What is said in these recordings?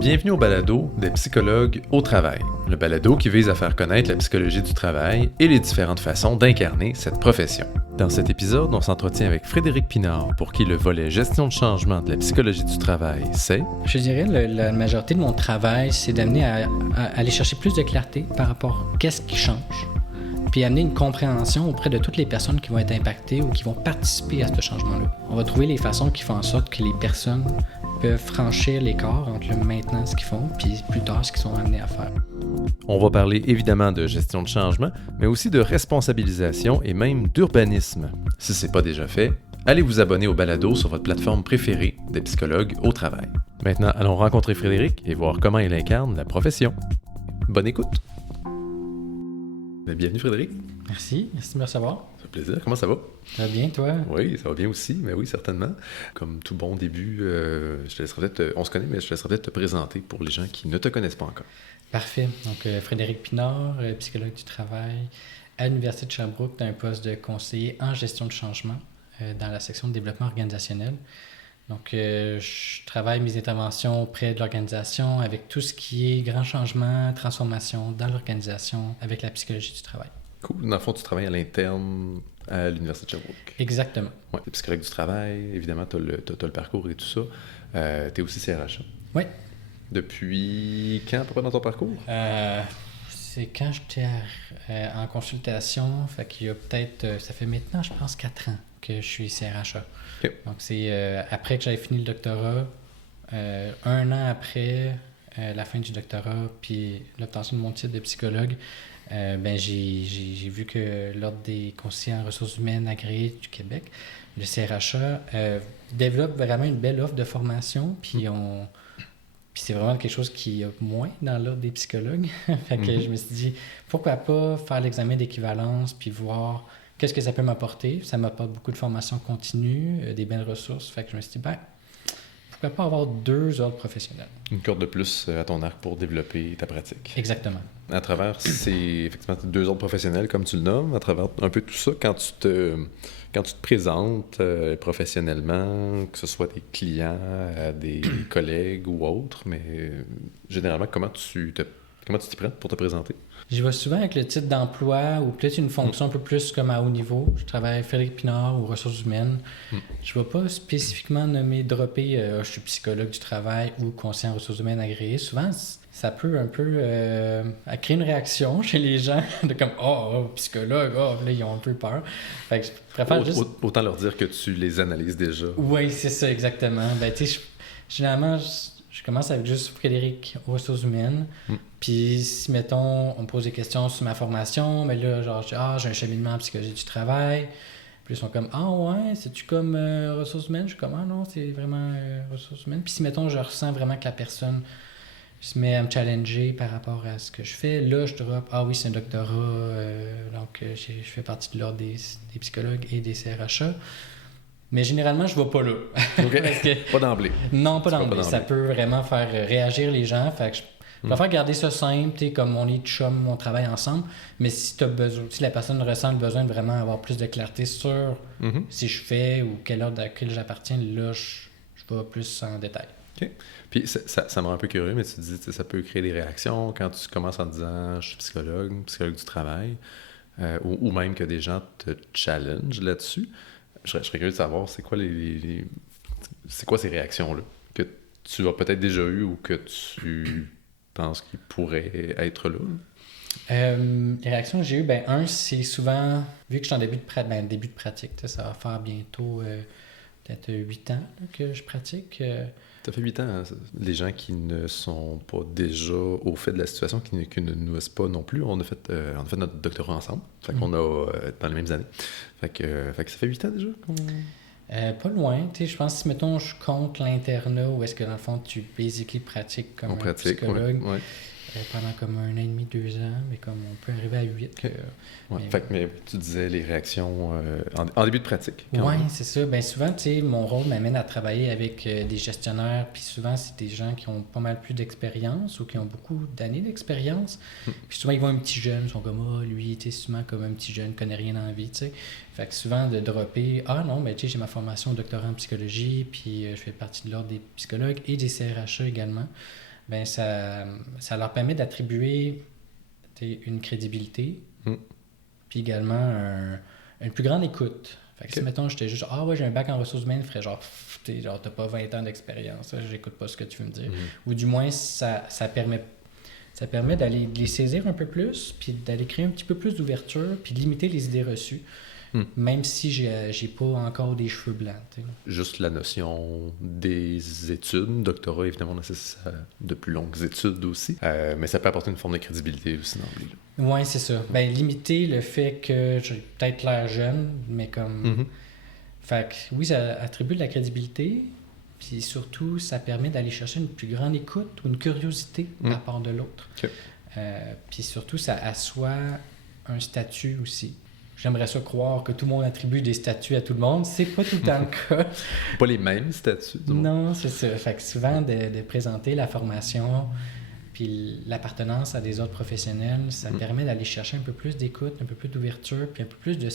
Bienvenue au balado des psychologues au travail, le balado qui vise à faire connaître la psychologie du travail et les différentes façons d'incarner cette profession. Dans cet épisode, on s'entretient avec Frédéric Pinard, pour qui le volet gestion de changement de la psychologie du travail, c'est... Je dirais la majorité de mon travail, c'est d'amener à aller chercher plus de clarté par rapport à qu'est-ce qui change, puis amener une compréhension auprès de toutes les personnes qui vont être impactées ou qui vont participer à ce changement-là. On va trouver les façons qui font en sorte que les personnes peuvent franchir l'écart entre le maintenant ce qu'ils font puis plus tard ce qu'ils sont amenés à faire. On va parler évidemment de gestion de changement, mais aussi de responsabilisation et même d'urbanisme. Si ce n'est pas déjà fait, allez vous abonner au balado sur votre plateforme préférée des psychologues au travail. Maintenant, allons rencontrer Frédéric et voir comment il incarne la profession. Bonne écoute! Bienvenue Frédéric. Merci de me recevoir. Ça fait plaisir. Comment ça va? Ça va bien, toi? Oui, ça va bien aussi, mais oui, certainement. Comme tout bon début, je te laisserai peut-être, on se connaît, mais je te laisserai peut-être te présenter pour les gens qui ne te connaissent pas encore. Parfait. Donc, Frédéric Pinard, psychologue du travail à l'Université de Sherbrooke, dans un poste de conseiller en gestion de changement dans la section de développement organisationnel. Donc, je travaille mes interventions auprès de l'organisation avec tout ce qui est grand changement, transformation dans l'organisation avec la psychologie du travail. Cool. Dans le fond, tu travailles à l'interne à l'Université de Sherbrooke. Exactement. Oui, tu es psychologue du travail, évidemment, tu as le parcours et tout ça. Tu es aussi CRHA. Oui. Depuis quand, à peu près, dans ton parcours? C'est quand j'étais en consultation, fait qu'il y a peut-être, ça fait maintenant, je pense, 4 ans que je suis CRHA. Okay. Donc, c'est après que j'avais fini le doctorat, 1 an après la fin du doctorat, puis l'obtention de mon titre de psychologue, j'ai vu que l'Ordre des conseillers en ressources humaines agréés du Québec, le CRHA, développe vraiment une belle offre de formation, puis c'est vraiment quelque chose qui est moins dans l'ordre des psychologues. Fait que je me suis dit, pourquoi pas faire l'examen d'équivalence, puis voir qu'est-ce que ça peut m'apporter. Ça m'apporte beaucoup de formation continue, des belles ressources. Fait que je me suis dit, pourquoi pas avoir 2 ordres professionnels. Une corde de plus à ton arc pour développer ta pratique. Exactement. À travers effectivement 2 ordres professionnels, comme tu le nommes, à travers un peu tout ça, quand tu te présentes professionnellement, que ce soit des clients, des collègues ou autres, mais généralement, comment tu t'y prends pour te présenter? J'y vais souvent avec le titre d'emploi ou peut-être une fonction un peu plus comme à haut niveau. Je travaille avec Frédéric Pinard aux ressources humaines. Je ne vais pas spécifiquement dropper je suis psychologue du travail ou conseiller en ressources humaines agréé. Souvent, ça peut un peu créer une réaction chez les gens de comme psychologue, là, ils ont un peu peur. Fait que je préfère juste... Autant leur dire que tu les analyses déjà. Oui, c'est ça, exactement. Généralement, je commence avec juste Frédéric aux ressources humaines. Puis si, mettons, on me pose des questions sur ma formation, mais là, genre, j'ai un cheminement en psychologie du travail. Puis ils sont comme, c'est-tu comme ressources humaines? Je suis comme, non, c'est vraiment ressources humaines. Puis si, mettons, je ressens vraiment que la personne se met à me challenger par rapport à ce que je fais, là, je drop, oui, c'est un doctorat, donc je fais partie de l'ordre des psychologues et des CRHA. Mais généralement, je ne vais pas là. Okay. Pas d'emblée. Non, pas d'emblée. Ça peut vraiment faire réagir les gens. Fait que je préfère garder ça simple, comme on est chum, on travaille ensemble. Mais si la personne ressent le besoin de vraiment avoir plus de clarté sur si je fais ou quelle ordre à laquelle j'appartiens, là, je vais plus en détail. OK. Puis ça me rend un peu curieux, mais tu dis ça peut créer des réactions quand tu commences en disant « je suis psychologue du travail ou même que des gens te challenge là-dessus. Je serais curieux de savoir, c'est quoi c'est quoi ces réactions-là que tu as peut-être déjà eues ou que tu penses qu'ils pourraient être là? Les réactions que j'ai eues, c'est souvent, vu que je suis en début de pratique, ça va faire bientôt peut-être 8 ans là, que je pratique. Ça fait 8 ans, hein, les gens qui ne sont pas déjà au fait de la situation, qui ne nous laissent pas non plus, on a fait notre doctorat ensemble, fait qu'on a dans les mêmes années. Fait que ça fait 8 ans déjà pas loin, je pense que si, mettons, je compte l'internat où est-ce que, dans le fond, tu basically pratiques comme psychologue pendant comme 1 an et demi, 2 ans, mais comme on peut arriver à 8. Okay. Mais tu disais les réactions en début de pratique. Oui, c'est ça. Souvent, mon rôle m'amène à travailler avec des gestionnaires, puis souvent, c'est des gens qui ont pas mal plus d'expérience ou qui ont beaucoup d'années d'expérience. Puis souvent, ils voient un petit jeune, ils sont comme, lui, souvent comme un petit jeune, connaît rien dans la vie, Fait que souvent, de dropper, j'ai ma formation de doctorat en psychologie, puis je fais partie de l'ordre des psychologues et des CRHA également. ben ça leur permet d'attribuer une crédibilité, puis également une plus grande écoute. Fait que si, mettons, j'étais juste, j'ai un bac en ressources humaines, je ferais genre, t'as pas 20 ans d'expérience, j'écoute pas ce que tu veux me dire. Ou du moins, ça permet d'aller les saisir un peu plus, puis d'aller créer un petit peu plus d'ouverture, puis de limiter les idées reçues, même si j'ai pas encore des cheveux blancs. T'sais. Juste la notion des études. Doctorat, évidemment, nécessite de plus longues études aussi. Mais ça peut apporter une forme de crédibilité aussi d'emblée. Oui, c'est ça. Ben, limiter le fait que j'ai peut-être l'air jeune, mais comme... Fait que oui, ça attribue de la crédibilité, puis surtout, ça permet d'aller chercher une plus grande écoute ou une curiosité à la part de l'autre. Okay. Puis surtout, ça assoit un statut aussi. J'aimerais ça croire que tout le monde attribue des statuts à tout le monde. C'est pas tout le temps le cas. Pas les mêmes statuts. Non, c'est ça. Fait que souvent, de présenter la formation puis l'appartenance à des autres professionnels, ça permet d'aller chercher un peu plus d'écoute, un peu plus d'ouverture, puis un peu plus de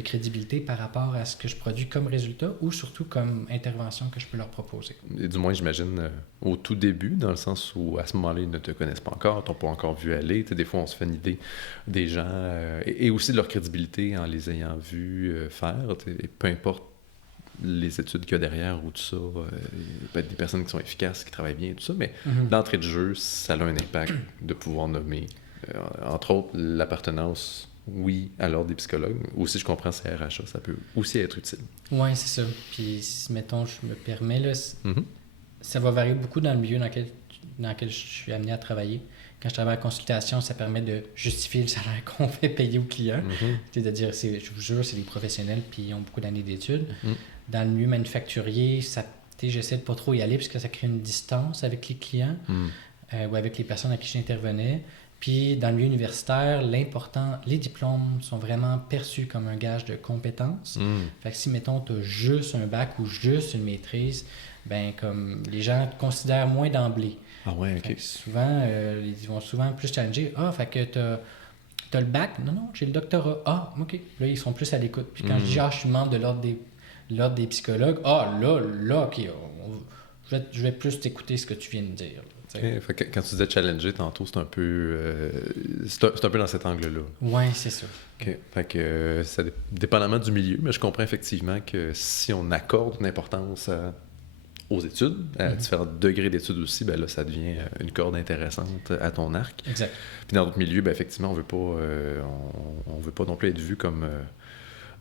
crédibilité par rapport à ce que je produis comme résultat ou surtout comme intervention que je peux leur proposer. Et du moins, j'imagine, au tout début, dans le sens où à ce moment-là, ils ne te connaissent pas encore, t'ont pas encore vu aller. Des fois, on se fait une idée des gens et aussi de leur crédibilité en les ayant vus faire. Et peu importe les études qu'il y a derrière ou tout ça, peut-être des personnes qui sont efficaces, qui travaillent bien et tout ça, mais d'entrée de jeu, ça a un impact de pouvoir nommer, entre autres, l'appartenance. Oui, à l'ordre des psychologues. Aussi, je comprends CRHA, ça peut aussi être utile. Oui, c'est ça. Puis, mettons, je me permets, là, ça va varier beaucoup dans le milieu dans lequel je suis amené à travailler. Quand je travaille en consultation, ça permet de justifier le salaire qu'on fait payer aux clients. C'est-à-dire, je vous jure, c'est des professionnels puis ils ont beaucoup d'années d'études. Dans le milieu manufacturier, j'essaie de pas trop y aller parce que ça crée une distance avec les clients ou avec les personnes à qui j'intervenais. Puis, dans le milieu universitaire, les diplômes sont vraiment perçus comme un gage de compétence. Fait que si, mettons, tu as juste un bac ou juste une maîtrise, ben comme les gens te considèrent moins d'emblée. Ah ouais, OK. Fait que souvent, ils vont souvent plus challenger. Ah, fait que t'as le bac? Non, j'ai le doctorat. Ah, OK. Là, ils sont plus à l'écoute. Puis quand je dis, je suis membre de l'ordre des psychologues, là, OK, je vais plus t'écouter ce que tu viens de dire. Okay. Fait que quand tu disais challenger tantôt, c'est un peu c'est un peu dans cet angle-là. Oui, c'est ça. OK. Fait que ça dépendamment du milieu, mais je comprends effectivement que si on accorde une importance aux études, à différents degrés d'études aussi, ben là, ça devient une corde intéressante à ton arc. Exact. Puis dans d'autres milieux, ben effectivement, on veut pas non plus être vu comme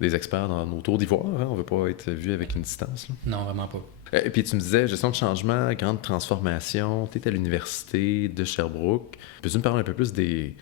des experts dans nos tours d'ivoire. Hein? On veut pas être vu avec une distance. Là. Non, vraiment pas. Et puis tu me disais, gestion de changement, grande transformation, tu es à l'université de Sherbrooke. Peux-tu me parler un peu plus des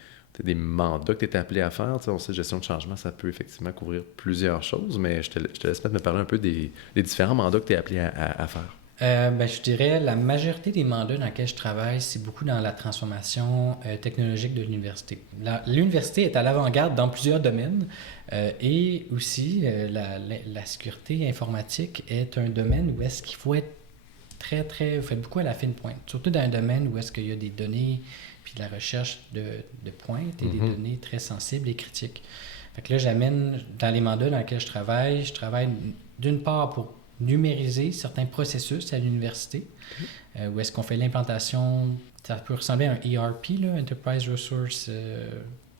mandats que tu étais appelé à faire? On sait que gestion de changement, ça peut effectivement couvrir plusieurs choses, mais je te laisse peut-être me parler un peu des différents mandats que tu es appelé à faire. Je dirais la majorité des mandats dans lesquels je travaille, c'est beaucoup dans la transformation technologique de l'université. L'université est à l'avant-garde dans plusieurs domaines et aussi la sécurité informatique est un domaine où est-ce qu'il faut être vous faites beaucoup à la fine pointe, surtout dans un domaine où est-ce qu'il y a des données puis de la recherche de pointe et des données très sensibles et critiques. Fait que là, j'amène dans les mandats dans lesquels je travaille d'une part pour numériser certains processus à l'université, où est-ce qu'on fait l'implantation, ça peut ressembler à un ERP, là, Enterprise Resource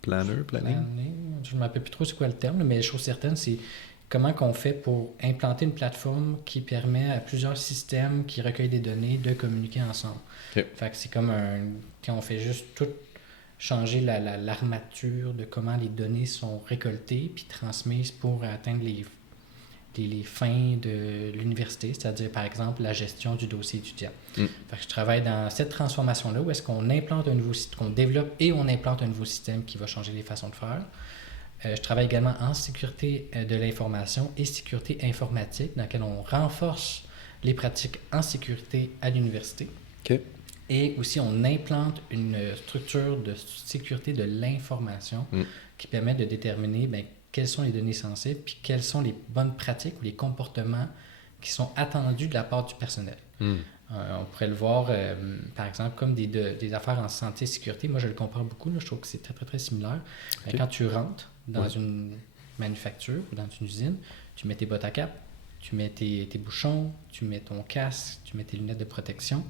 Planning. Je ne me rappelle plus trop c'est quoi le terme, mais chose certaine, c'est comment qu'on fait pour implanter une plateforme qui permet à plusieurs systèmes qui recueillent des données de communiquer ensemble. Okay. Fait que c'est comme quand on fait juste tout changer l'armature de comment les données sont récoltées puis transmises pour atteindre les fins de l'université, c'est-à-dire, par exemple, la gestion du dossier étudiant. Fait que je travaille dans cette transformation-là où est-ce qu'on implante un nouveau système, qu'on développe et on implante un nouveau système qui va changer les façons de faire. Je travaille également en sécurité de l'information et sécurité informatique, dans laquelle on renforce les pratiques en sécurité à l'université. Okay. Et aussi, on implante une structure de sécurité de l'information qui permet de déterminer quelles sont les données sensibles, puis quelles sont les bonnes pratiques ou les comportements qui sont attendus de la part du personnel. On pourrait le voir, par exemple, comme des affaires en santé et sécurité. Moi, je le compare beaucoup. Là, je trouve que c'est très, très, très similaire. Okay. Quand tu rentres dans une manufacture ou dans une usine, tu mets tes bottes à cap, tu mets tes bouchons, tu mets ton casque, tu mets tes lunettes de protection.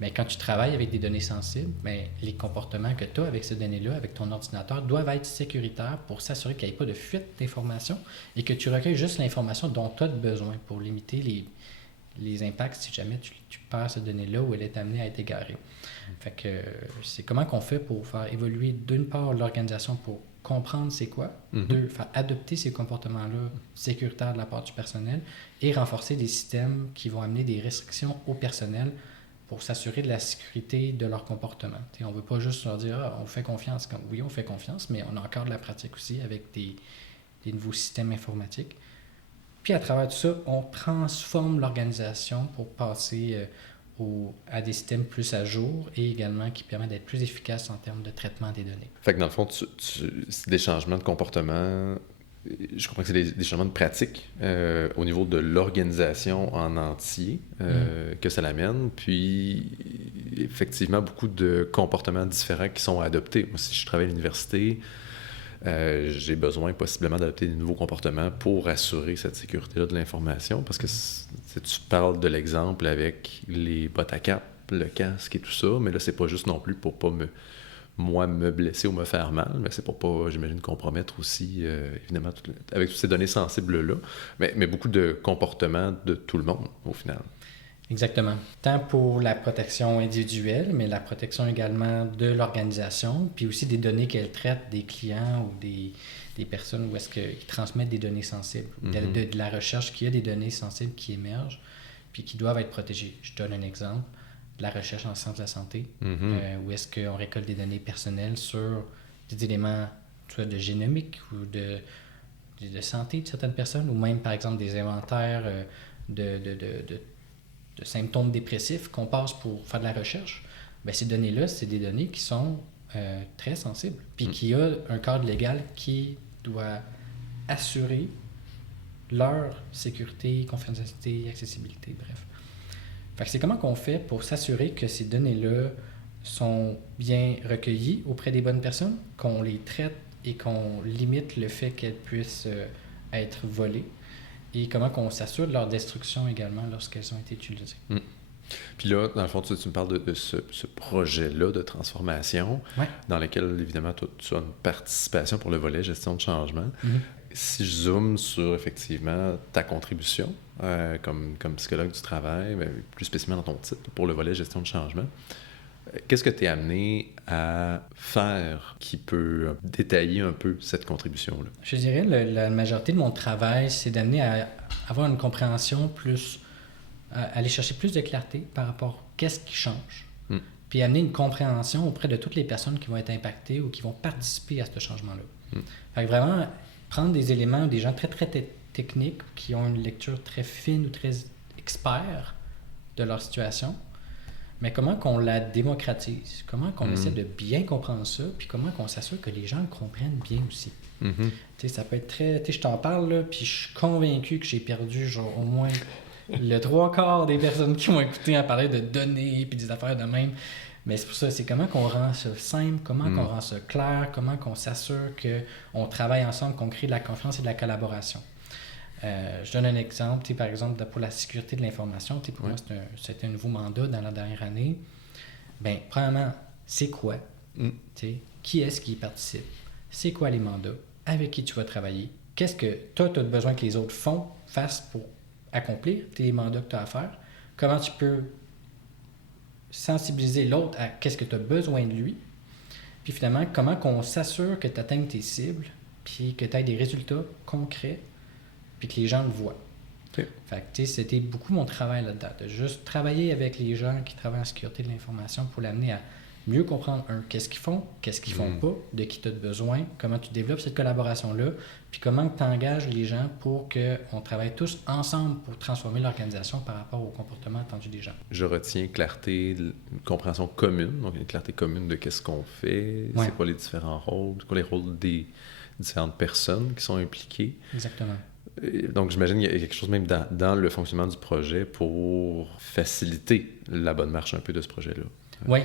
Bien, quand tu travailles avec des données sensibles, bien, les comportements que tu as avec ces données-là, avec ton ordinateur, doivent être sécuritaires pour s'assurer qu'il n'y ait pas de fuite d'informations et que tu recueilles juste l'information dont tu as besoin pour limiter les impacts si jamais tu perds cette donnée-là ou elle est amenée à être égarée. Fait que c'est comment qu'on fait pour faire évoluer d'une part l'organisation pour comprendre c'est quoi, deux, faire adopter ces comportements-là sécuritaires de la part du personnel et renforcer des systèmes qui vont amener des restrictions au personnel pour s'assurer de la sécurité de leur comportement. T'sais, on ne veut pas juste leur dire « Ah, on fait confiance ». Oui, on fait confiance, mais on a encore de la pratique aussi avec des nouveaux systèmes informatiques. Puis à travers tout ça, on transforme l'organisation pour passer à des systèmes plus à jour et également qui permettent d'être plus efficaces en termes de traitement des données. Fait que dans le fond, c'est des changements de comportement. Je comprends que c'est des changements de pratique au niveau de l'organisation en entier que ça l'amène. Puis, effectivement, beaucoup de comportements différents qui sont adoptés. Moi, si je travaille à l'université, j'ai besoin possiblement d'adopter des nouveaux comportements pour assurer cette sécurité-là de l'information. Parce que tu parles de l'exemple avec les bottes à cap, le casque et tout ça, mais là, c'est pas juste non plus pour pas me blesser ou me faire mal, mais c'est pour pas, j'imagine, compromettre aussi, évidemment, avec toutes ces données sensibles-là, mais beaucoup de comportements de tout le monde, au final. Exactement. Tant pour la protection individuelle, mais la protection également de l'organisation, puis aussi des données qu'elle traite des clients ou des personnes où est-ce qu'ils transmettent des données sensibles. De la recherche, qu'il y a des données sensibles qui émergent, puis qui doivent être protégées. Je donne un exemple. La recherche en sciences de la santé, où est-ce qu'on récolte des données personnelles sur des éléments soit de génomique ou de santé de certaines personnes, ou même, par exemple, des inventaires de symptômes dépressifs qu'on passe pour faire de la recherche. Bien, ces données-là, c'est des données qui sont très sensibles, puis qu'il y a un cadre légal qui doit assurer leur sécurité, confidentialité, accessibilité, bref. Fait que c'est comment qu'on fait pour s'assurer que ces données-là sont bien recueillies auprès des bonnes personnes, qu'on les traite et qu'on limite le fait qu'elles puissent être volées, et comment qu'on s'assure de leur destruction également lorsqu'elles ont été utilisées. Puis là, dans le fond, tu me parles de ce projet-là de transformation, dans lequel, évidemment, tu as une participation pour le volet gestion de changement. Si je zoome sur, effectivement, ta contribution comme psychologue du travail, mais plus spécifiquement dans ton titre, pour le volet gestion de changement, qu'est-ce que tu es amené à faire qui peut détailler un peu cette contribution-là? Je dirais la majorité de mon travail, c'est d'amener à avoir une compréhension plus, aller chercher plus de clarté par rapport à qu'est-ce qui change, puis amener une compréhension auprès de toutes les personnes qui vont être impactées ou qui vont participer à ce changement-là. Fait que vraiment, prendre des éléments, des gens très, très techniques qui ont une lecture très fine ou très expert de leur situation, mais comment qu'on la démocratise, comment qu'on essaie de bien comprendre ça, puis comment qu'on s'assure que les gens le comprennent bien aussi. Tu sais, ça peut être très... Tu sais, je t'en parle, là, puis je suis convaincu que j'ai perdu genre au moins le 3/4 des personnes qui m'ont écouté en parler de données, puis des affaires de même. Mais c'est pour ça, c'est comment qu'on rend ça simple, comment qu'on rend ça clair, comment qu'on s'assure qu'on travaille ensemble, qu'on crée de la confiance et de la collaboration. Je donne un exemple, par exemple, pour la sécurité de l'information. Pour moi, c'était un nouveau mandat dans la dernière année. Bien, premièrement, c'est quoi? Qui est-ce qui y participe? C'est quoi les mandats? Avec qui tu vas travailler? Qu'est-ce que toi, tu as besoin que les autres fassent pour accomplir tes mandats que tu as à faire? Comment tu peux sensibiliser l'autre à qu'est-ce que tu as besoin de lui? Puis finalement, comment qu'on s'assure que tu atteignes tes cibles, puis que tu aies des résultats concrets, puis que les gens le voient. Fait que, c'était beaucoup mon travail là-dedans, de juste travailler avec les gens qui travaillent en sécurité de l'information pour l'amener à mieux comprendre, qu'est-ce qu'ils font pas, de qui tu as besoin, comment tu développes cette collaboration-là, puis comment tu engages les gens pour qu'on travaille tous ensemble pour transformer l'organisation par rapport au comportement attendu des gens. Je retiens clarté, une compréhension commune, donc une clarté commune de qu'est-ce qu'on fait, c'est quoi les différents rôles, c'est quoi les rôles des différentes personnes qui sont impliquées. Exactement. Donc, j'imagine qu'il y a quelque chose même dans le fonctionnement du projet pour faciliter la bonne marche un peu de ce projet-là. Oui,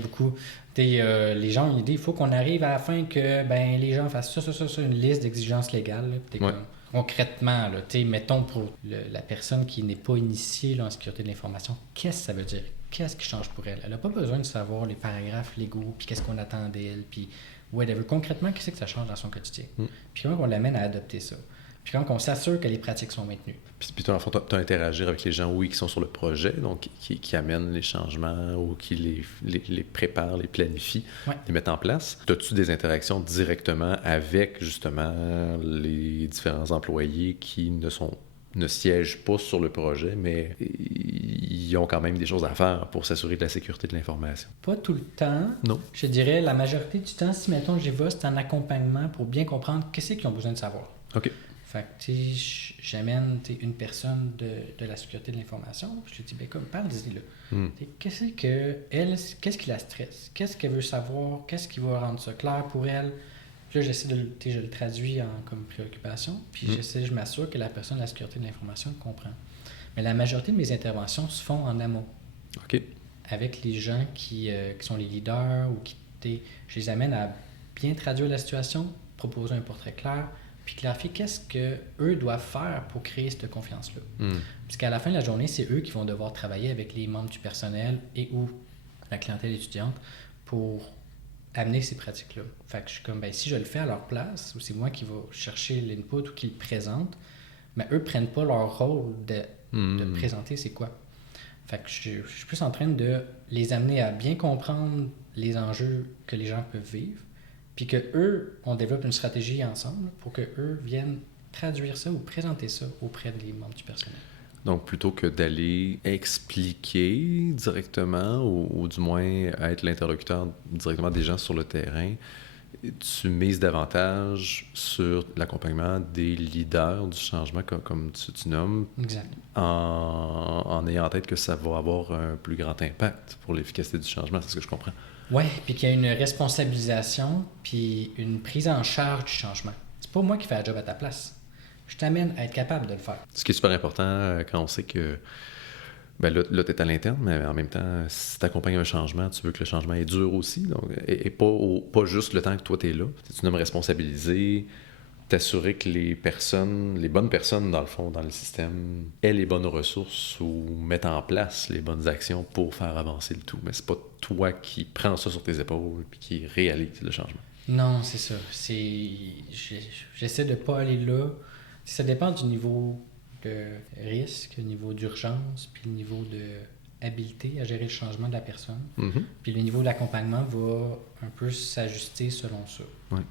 beaucoup. Les gens ont une idée, il faut qu'on arrive à la fin que les gens fassent ça, une liste d'exigences légales. Là, concrètement, là, mettons pour la personne qui n'est pas initiée là, en sécurité de l'information, qu'est-ce que ça veut dire? Qu'est-ce qui change pour elle? Elle n'a pas besoin de savoir les paragraphes légaux, puis qu'est-ce qu'on attend d'elle, puis whatever. Concrètement, qu'est-ce que ça change dans son quotidien? Puis comment on l'amène à adopter ça? Puis comment on s'assure que les pratiques sont maintenues? Puis toi, en fond, tu as interagir avec les gens, oui, qui sont sur le projet, donc qui amènent les changements ou qui les préparent, les planifient, les mettent en place. As-tu des interactions directement avec, justement, les différents employés qui ne siègent pas sur le projet, mais ils ont quand même des choses à faire pour s'assurer de la sécurité de l'information? Pas tout le temps. Non. Je dirais la majorité du temps, si mettons j'y vais, c'est en accompagnement pour bien comprendre qu'est-ce qu'ils ont besoin de savoir. OK. Fait que, j'amène une personne de la sécurité de l'information, puis je lui dis, ben comme, parle-y là. Qu'est-ce qui la stresse? Qu'est-ce qu'elle veut savoir? Qu'est-ce qui va rendre ça clair pour elle? Puis là, je le traduis comme préoccupation, puis je m'assure que la personne de la sécurité de l'information le comprend. Mais la majorité de mes interventions se font en amont. OK. Avec les gens qui sont les leaders ou je les amène à bien traduire la situation, proposer un portrait clair, puis clarifier qu'est-ce qu'eux doivent faire pour créer cette confiance-là. Puisqu'à la fin de la journée, c'est eux qui vont devoir travailler avec les membres du personnel et ou la clientèle étudiante pour amener ces pratiques-là. Fait que je suis comme, si je le fais à leur place, ou c'est moi qui vais chercher l'input ou qui le présente, mais eux ne prennent pas leur rôle de présenter c'est quoi. Fait que je suis plus en train de les amener à bien comprendre les enjeux que les gens peuvent vivre, puis qu'eux, on développe une stratégie ensemble pour qu'eux viennent traduire ça ou présenter ça auprès des membres du personnel. Donc, plutôt que d'aller expliquer directement ou du moins être l'interlocuteur directement des gens sur le terrain, tu mises davantage sur l'accompagnement des leaders du changement, comme tu nommes, exact. En ayant en tête que ça va avoir un plus grand impact pour l'efficacité du changement, c'est ce que je comprends. Oui, puis qu'il y a une responsabilisation puis une prise en charge du changement. C'est pas moi qui fais la job à ta place. Je t'amène à être capable de le faire. Ce qui est super important quand on sait que là tu es à l'interne, mais en même temps, si tu accompagnes un changement, tu veux que le changement est dur aussi. Donc, et pas juste le temps que toi tu es là. Tu dois me responsabiliser, t'assurer que les bonnes personnes, dans le fond, dans le système, aient les bonnes ressources ou mettent en place les bonnes actions pour faire avancer le tout. Mais c'est pas toi qui prends ça sur tes épaules et qui réalise le changement. Non, c'est ça. J'essaie de pas aller là. Ça dépend du niveau de risque, le niveau d'urgence, puis le niveau de habilité à gérer le changement de la personne. Puis le niveau d'accompagnement va un peu s'ajuster selon ça. Ouais.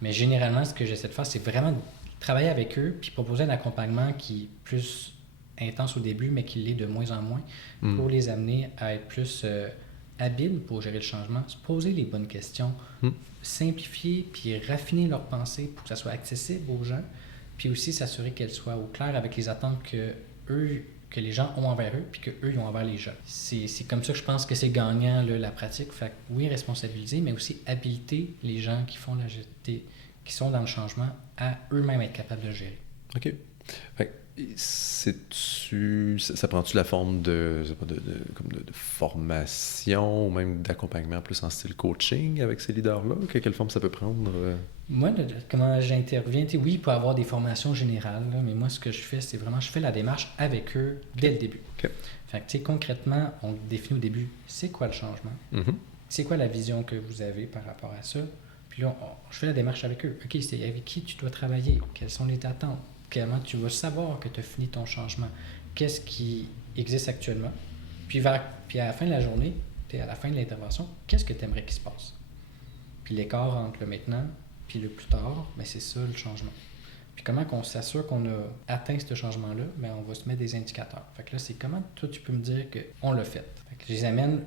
Mais généralement, ce que j'essaie de faire, c'est vraiment de travailler avec eux puis proposer un accompagnement qui est plus intense au début, mais qui l'est de moins en moins, pour les amener à être plus habiles pour gérer le changement, se poser les bonnes questions, simplifier puis raffiner leurs pensées pour que ça soit accessible aux gens, puis aussi s'assurer qu'elles soient au clair avec les attentes que les gens ont envers eux puis qu'eux ils ont envers les gens. C'est comme ça que je pense que c'est gagnant là, la pratique. Fait que oui, responsabiliser, mais aussi habiliter les gens qui font qui sont dans le changement à eux-mêmes être capables de le gérer. OK. Fait ça prend-tu la forme de formation ou même d'accompagnement plus en style coaching avec ces leaders-là? Quelle forme ça peut prendre? Moi, comment j'interviens, oui, il peut y avoir des formations générales, là, mais moi, ce que je fais, c'est vraiment, je fais la démarche avec eux dès le début. Okay. Fait que, concrètement, on définit au début, c'est quoi le changement? C'est quoi la vision que vous avez par rapport à ça? Puis là, je fais la démarche avec eux. OK, c'est avec qui tu dois travailler? Quelles sont les attentes? Comment tu vas savoir que tu as fini ton changement? Qu'est-ce qui existe actuellement? Puis à la fin de la journée, à la fin de l'intervention, qu'est-ce que tu aimerais qu'il se passe? Puis l'écart entre le maintenant puis le plus tard, mais c'est ça le changement. Puis comment qu'on s'assure qu'on a atteint ce changement-là? Bien, on va se mettre des indicateurs. Fait que là, c'est comment toi tu peux me dire qu'on l'a fait. Fait que je les amène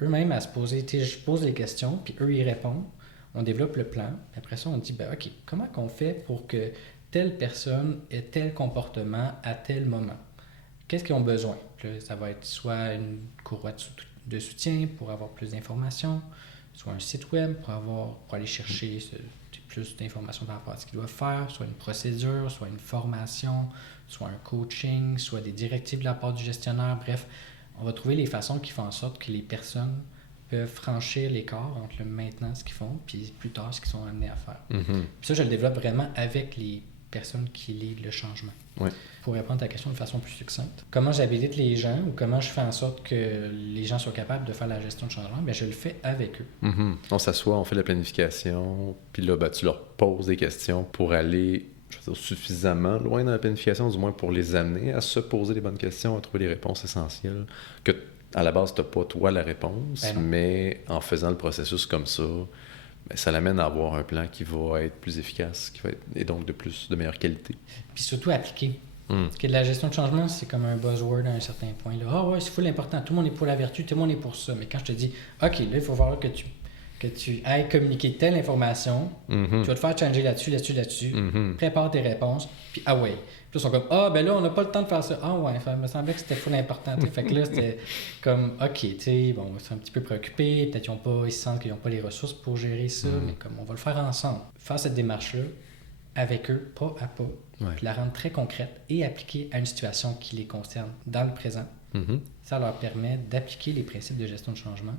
eux-mêmes à se poser, je pose des questions, puis eux ils répondent. On développe le plan, puis après ça on dit, OK, comment qu'on fait pour que telle personne ait tel comportement à tel moment? Qu'est-ce qu'ils ont besoin? Puis là, ça va être soit une courroie de soutien pour avoir plus d'informations, soit un site web pour aller chercher plus d'informations par rapport à ce qu'ils doivent faire, soit une procédure, soit une formation, soit un coaching, soit des directives de la part du gestionnaire. Bref, on va trouver les façons qui font en sorte que les personnes peuvent franchir l'écart entre le maintenant, ce qu'ils font, puis plus tard, ce qu'ils sont amenés à faire. Puis ça, je le développe vraiment avec les personne qui lead le changement. Ouais. Pour répondre à ta question de façon plus succincte, comment j'habilite les gens ou comment je fais en sorte que les gens soient capables de faire la gestion de changement, bien, je le fais avec eux. Mm-hmm. On s'assoit, on fait la planification, puis là, ben, tu leur poses des questions pour aller, je veux dire, suffisamment loin dans la planification, du moins pour les amener à se poser les bonnes questions, à trouver les réponses essentielles, que à la base, tu n'as pas toi la réponse, mais en faisant le processus comme ça, ben, ça l'amène à avoir un plan qui va être plus efficace, et donc de meilleure qualité. Puis surtout appliqué. Parce que la gestion de changement, c'est comme un buzzword à un certain point. Ah ouais, c'est full important. Tout le monde est pour la vertu, tout le monde est pour ça. Mais quand je te dis, OK, là, il faut voir que tu ailles communiquer telle information, tu vas te faire changer là-dessus, prépare tes réponses, puis ah ouais. Puis là, ils sont comme, ben là, on n'a pas le temps de faire ça. Ah ouais, ça me semblait que c'était full important. Fait que là, c'était comme, OK, tu sais, bon, ils sont un petit peu préoccupés, peut-être ils se sentent qu'ils n'ont pas les ressources pour gérer ça, mais comme on va le faire ensemble. Faire cette démarche-là avec eux, pas à pas, puis la rendre très concrète et appliquée à une situation qui les concerne dans le présent. Ça leur permet d'appliquer les principes de gestion de changement.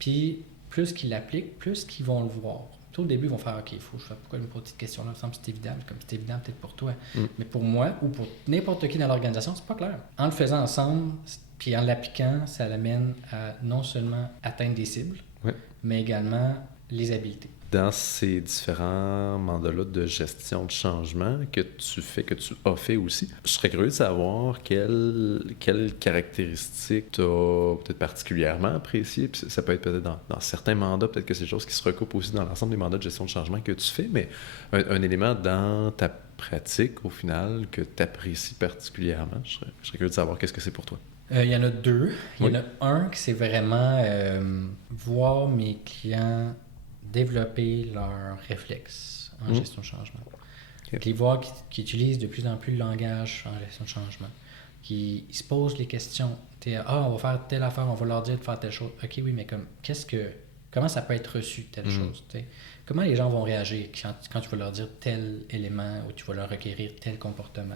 Puis, plus qu'ils l'appliquent, plus qu'ils vont le voir. Au début, ils vont faire « OK, il faut, je sais pas pourquoi une petite question-là, ça me semble que c'est évident, comme c'est évident peut-être pour toi. Mais pour moi ou pour n'importe qui dans l'organisation, c'est pas clair. En le faisant ensemble, puis en l'appliquant, ça l'amène à non seulement atteindre des cibles, mais également les habiletés. Dans ces différents mandats-là de gestion de changement que tu as fait aussi, je serais curieux de savoir quelles caractéristiques tu as peut-être particulièrement appréciées. Puis ça peut être peut-être dans certains mandats, peut-être que c'est des choses qui se recoupent aussi dans l'ensemble des mandats de gestion de changement que tu fais, mais un élément dans ta pratique, au final, que tu apprécies particulièrement. Je serais curieux de savoir qu'est-ce que c'est pour toi. Il y en a deux. Il y en a un qui c'est vraiment voir mes clients développer leurs réflexes en gestion de changement. Puis voir qu'ils utilisent de plus en plus le langage en gestion de changement. Qu'ils se posent les questions. On va faire telle affaire, on va leur dire de faire telle chose. OK, oui, mais comment ça peut être reçu, telle chose? T'sais? Comment les gens vont réagir quand tu vas leur dire tel élément ou tu vas leur requérir tel comportement?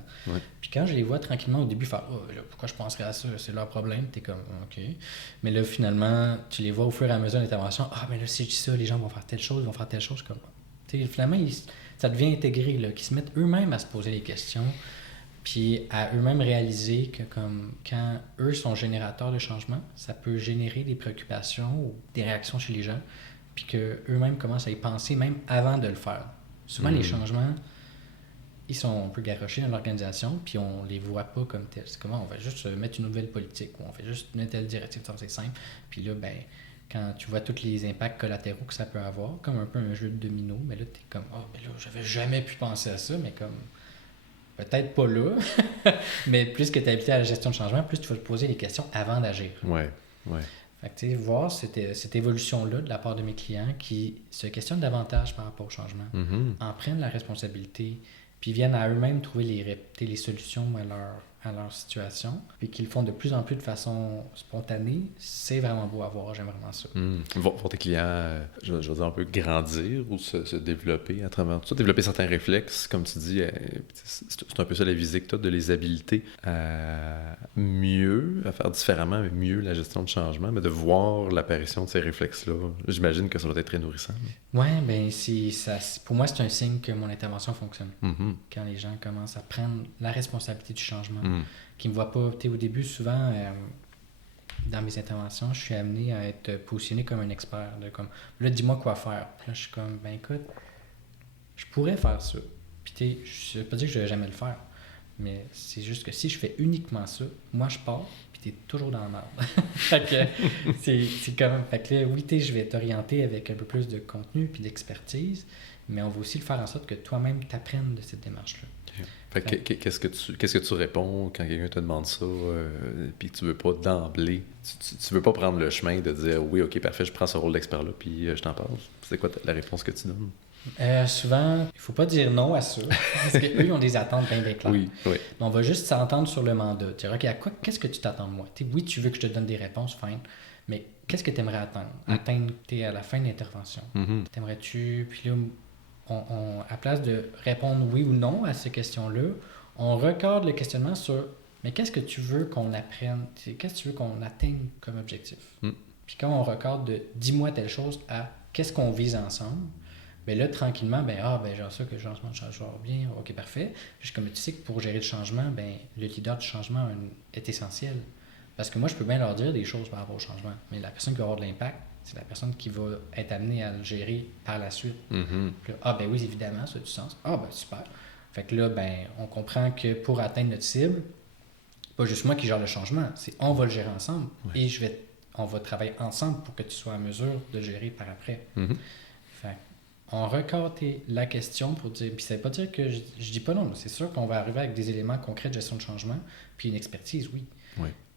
Puis quand je les vois tranquillement au début faire pourquoi je penserais à ça? C'est leur problème. T'es comme OK. Mais là, finalement, tu les vois au fur et à mesure de l'intervention. Mais là, si je dis ça, les gens vont faire telle chose, ils vont faire telle chose. Finalement, ça devient intégré, là, qu'ils se mettent eux-mêmes à se poser les questions. Puis à eux-mêmes réaliser que comme quand eux sont générateurs de changement, ça peut générer des préoccupations ou des réactions chez les gens, puis qu'eux-mêmes commencent à y penser même avant de le faire. Souvent, les changements, ils sont un peu garochés dans l'organisation, puis on les voit pas comme tels. C'est comment on va juste mettre une nouvelle politique, ou on fait juste une telle directive, c'est simple. Puis là, quand tu vois tous les impacts collatéraux que ça peut avoir, comme un peu un jeu de domino, mais là, t'es comme, mais là, j'avais jamais pu penser à ça, mais comme... Peut-être pas là, mais plus que tu es habitué à la gestion de changement, plus tu vas te poser les questions avant d'agir. Fait que, tu sais, voir cette évolution-là de la part de mes clients qui se questionnent davantage par rapport au changement, en prennent la responsabilité, puis viennent à eux-mêmes trouver les solutions à leur situation, puis qu'ils le font de plus en plus de façon spontanée, c'est vraiment beau à voir, j'aime vraiment ça. Voir tes clients, je veux dire, un peu grandir ou se développer à travers tout ça, développer certains réflexes, comme tu dis, c'est un peu ça la visée que tu as, de les habiliter à faire différemment, mais mieux la gestion de changement, mais de voir l'apparition de ces réflexes-là, j'imagine que ça doit être très nourrissant. Oui, pour moi, c'est un signe que mon intervention fonctionne. Quand les gens commencent à prendre la responsabilité du changement, qui ne me voient pas, au début, souvent, dans mes interventions, je suis amené à être positionné comme un expert. Là, dis-moi quoi faire. Puis là, je suis comme, écoute, je pourrais faire ça. Puis je ne veux pas dire que je ne vais jamais le faire, mais c'est juste que si je fais uniquement ça, moi, je pars, puis t'es toujours dans la merde. Fait que c'est quand même... Fait que là, oui, je vais t'orienter avec un peu plus de contenu puis d'expertise, mais on va aussi le faire en sorte que toi-même t'apprennes de cette démarche-là. Fait que qu'est-ce que tu réponds quand quelqu'un te demande ça, puis que tu veux pas d'emblée, tu veux pas prendre le chemin de dire oui, ok, parfait, je prends ce rôle d'expert-là, puis je t'en parle. C'est quoi la réponse que tu donnes? Souvent, il faut pas dire non à ça, parce qu'eux, ils ont des attentes bien claires. Oui. Mais on va juste s'entendre sur le mandat. Dire, OK, qu'est-ce que tu t'attends de moi? Oui, tu veux que je te donne des réponses, fine, mais qu'est-ce que tu aimerais atteindre à la fin de l'intervention? T'aimerais-tu... Puis là, à place de répondre oui ou non à ces questions-là, on recadre le questionnement sur mais qu'est-ce que tu veux qu'on apprenne? Qu'est-ce que tu veux qu'on atteigne comme objectif? Puis quand on recadre de dis-moi telle chose à qu'est-ce qu'on vise ensemble, Mais là, tranquillement, genre ça, que le changement de changement bien, ok, parfait. Puis comme tu sais que pour gérer le changement, le leader du changement est essentiel. Parce que moi, je peux bien leur dire des choses par rapport au changement, mais la personne qui va avoir de l'impact, c'est la personne qui va être amenée à le gérer par la suite. Mm-hmm. Puis là, oui, évidemment, ça a du sens. Super. Fait que là, on comprend que pour atteindre notre cible, pas juste moi qui gère le changement, c'est on va le gérer ensemble. Ouais. Et on va travailler ensemble pour que tu sois en mesure de le gérer par après. Mm-hmm. Fait on recorde la question pour dire, puis ça veut pas dire que je dis pas non, c'est sûr qu'on va arriver avec des éléments concrets de gestion de changement, puis une expertise, oui.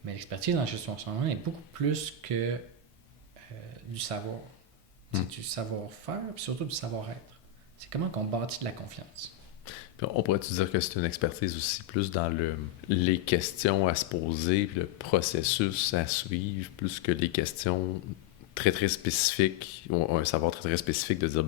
Mais l'expertise en gestion de changement est beaucoup plus que du savoir. C'est du savoir-faire, puis surtout du savoir-être. C'est comment qu'on bâtit de la confiance. Puis on pourrait-tu dire que c'est une expertise aussi plus dans les questions à se poser, puis le processus à suivre, plus que les questions très, très spécifiques, ou un savoir très, très spécifique de dire,